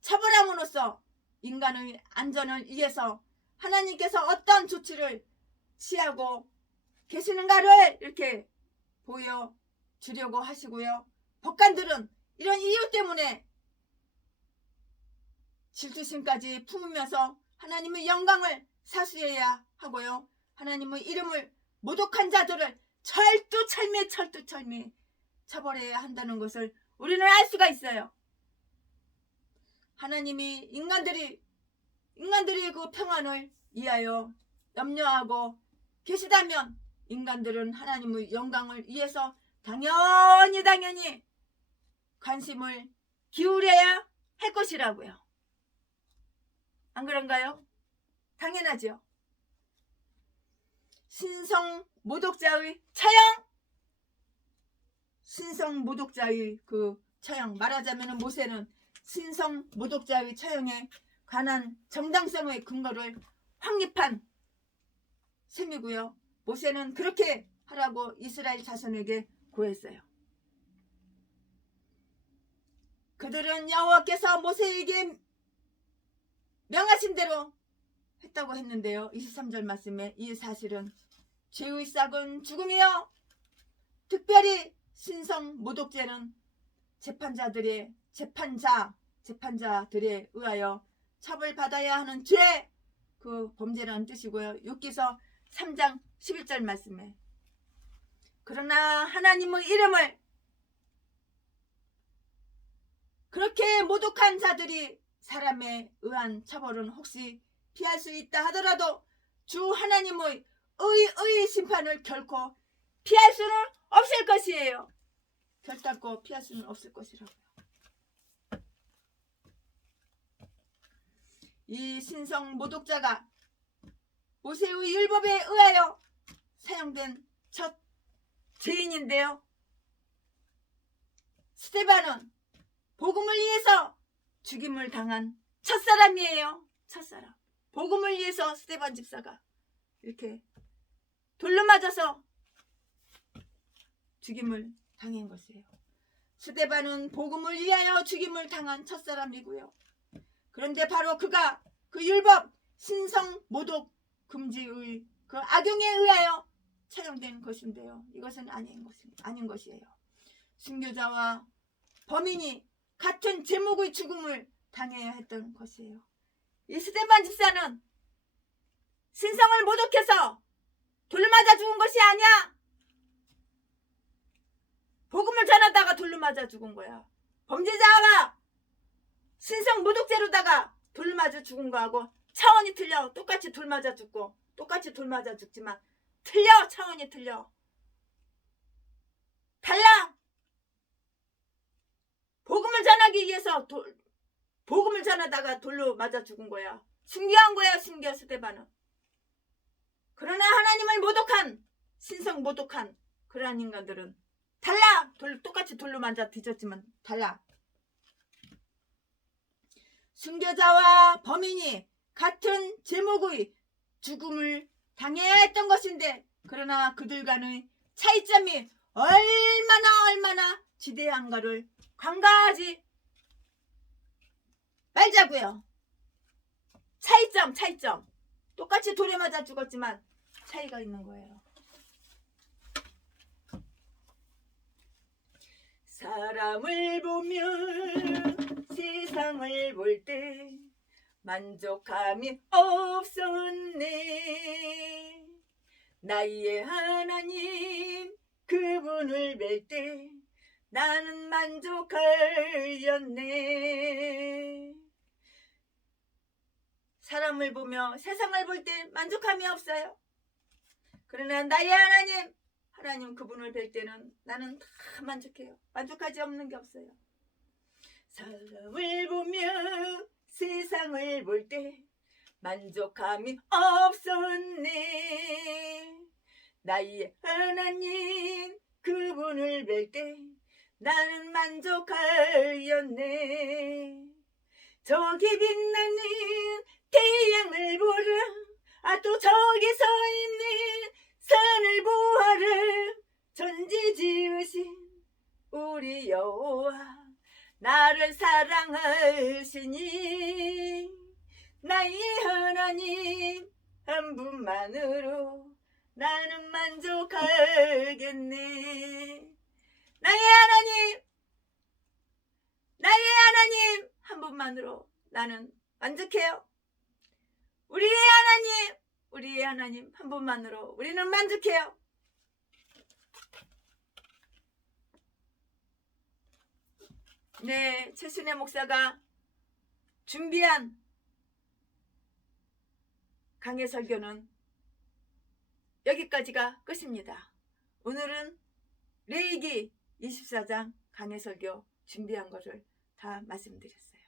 처벌함으로써 인간의 안전을 위해서 하나님께서 어떤 조치를 취하고 계시는가를 이렇게 보여주려고 하시고요. 법관들은 이런 이유 때문에 질투심까지 품으면서 하나님의 영광을 사수해야 하고요. 하나님의 이름을 모독한 자들을 철두철미 처벌해야 한다는 것을 우리는 알 수가 있어요. 하나님이 인간들이 그 평안을 위하여 염려하고 계시다면 인간들은 하나님의 영광을 위해서 당연히 관심을 기울여야 할 것이라고요. 안 그런가요? 당연하죠. 신성 모독자의 그 처형, 말하자면 모세는 신성 모독자의 처형에 관한 정당성의 근거를 확립한 셈이고요. 모세는 그렇게 하라고 이스라엘 자손에게 고했어요. 그들은 여호와께서 모세에게 명하신 대로 했다고 했는데요. 23절 말씀에 이 사실은 죄의 싹은 죽음이요 특별히 신성 모독죄는 재판자들에 의하여 처벌받아야 하는 죄, 그 범죄라는 뜻이고요. 욥기서 3장 11절 말씀에 그러나 하나님의 이름을 그렇게 모독한 자들이 사람에 의한 처벌은 혹시 피할 수 있다 하더라도 주 하나님의 의의 심판을 결코 피할 수는 없을 것이에요. 결단코 피할 수는 없을 것이라고요. 이 신성 모독자가 모세의 율법에 의하여 사용된 첫 죄인인데요. 스데반은 복음을 위해서 죽임을 당한 첫사람이에요. 첫사람. 복음을 위해서 스데반 집사가 이렇게 돌로 맞아서 죽임을 당한 것이에요. 스데반은 복음을 위하여 죽임을 당한 첫사람이고요. 그런데 바로 그가 그 율법 신성 모독 금지의 그 악용에 의하여 처형된 것인데요. 이것은 아닌 것이에요. 순교자와 범인이 같은 제목의 죽음을 당해야 했던 것이에요. 이 스데반 집사는 신성을 모독해서 돌 맞아 죽은 것이 아니야. 복음을 전하다가 돌로 맞아 죽은 거야. 범죄자가 신성 모독죄로다가 돌 맞아 죽은 거하고 차원이 틀려. 똑같이 돌 맞아 죽고 똑같이 돌 맞아 죽지만 틀려. 차원이 틀려. 달라. 복음을 전하기 위해서 복음을 전하다가 돌로 맞아 죽은 거야. 순교한 거야. 순교 스데반은. 그러나 하나님을 모독한 신성 모독한 그러한 인간들은 달라. 똑같이 돌로 맞아 뒤졌지만 달라. 순교자와 범인이 같은 제목의 죽음을 당해야 했던 것인데, 그러나 그들과는 차이점이 얼마나 지대한가를 간과하지 말자고요. 차이점. 똑같이 돌에 맞아 죽었지만 차이가 있는 거예요. 사람을 보며 세상을 볼 때 만족함이 없었네. 나의 하나님 그분을 뵐 때 나는 만족하였네. 사람을 보며 세상을 볼 때 만족함이 없어요. 그러나 나의 하나님 그분을 뵐 때는 나는 다 만족해요. 만족하지 없는 게 없어요. 사람을 보며 세상을 볼 때 만족함이 없었네. 나의 하나님 그분을 뵐 때 나는 만족하였네. 저기 빛나는 태양을 보라. 또 저기 서 있는 산을 보아라. 천지 지으신 우리 여호와 나를 사랑하시니 나의 하나님 한 분만으로 나는 만족하겠네. 나의 하나님 한 분만으로 나는 만족해요. 우리의 하나님 한 분만으로 우리는 만족해요. 네, 최순애 목사가 준비한 강해 설교는 여기까지가 끝입니다. 오늘은 레위기 24장 강해 설교 준비한 것을 다 말씀드렸어요.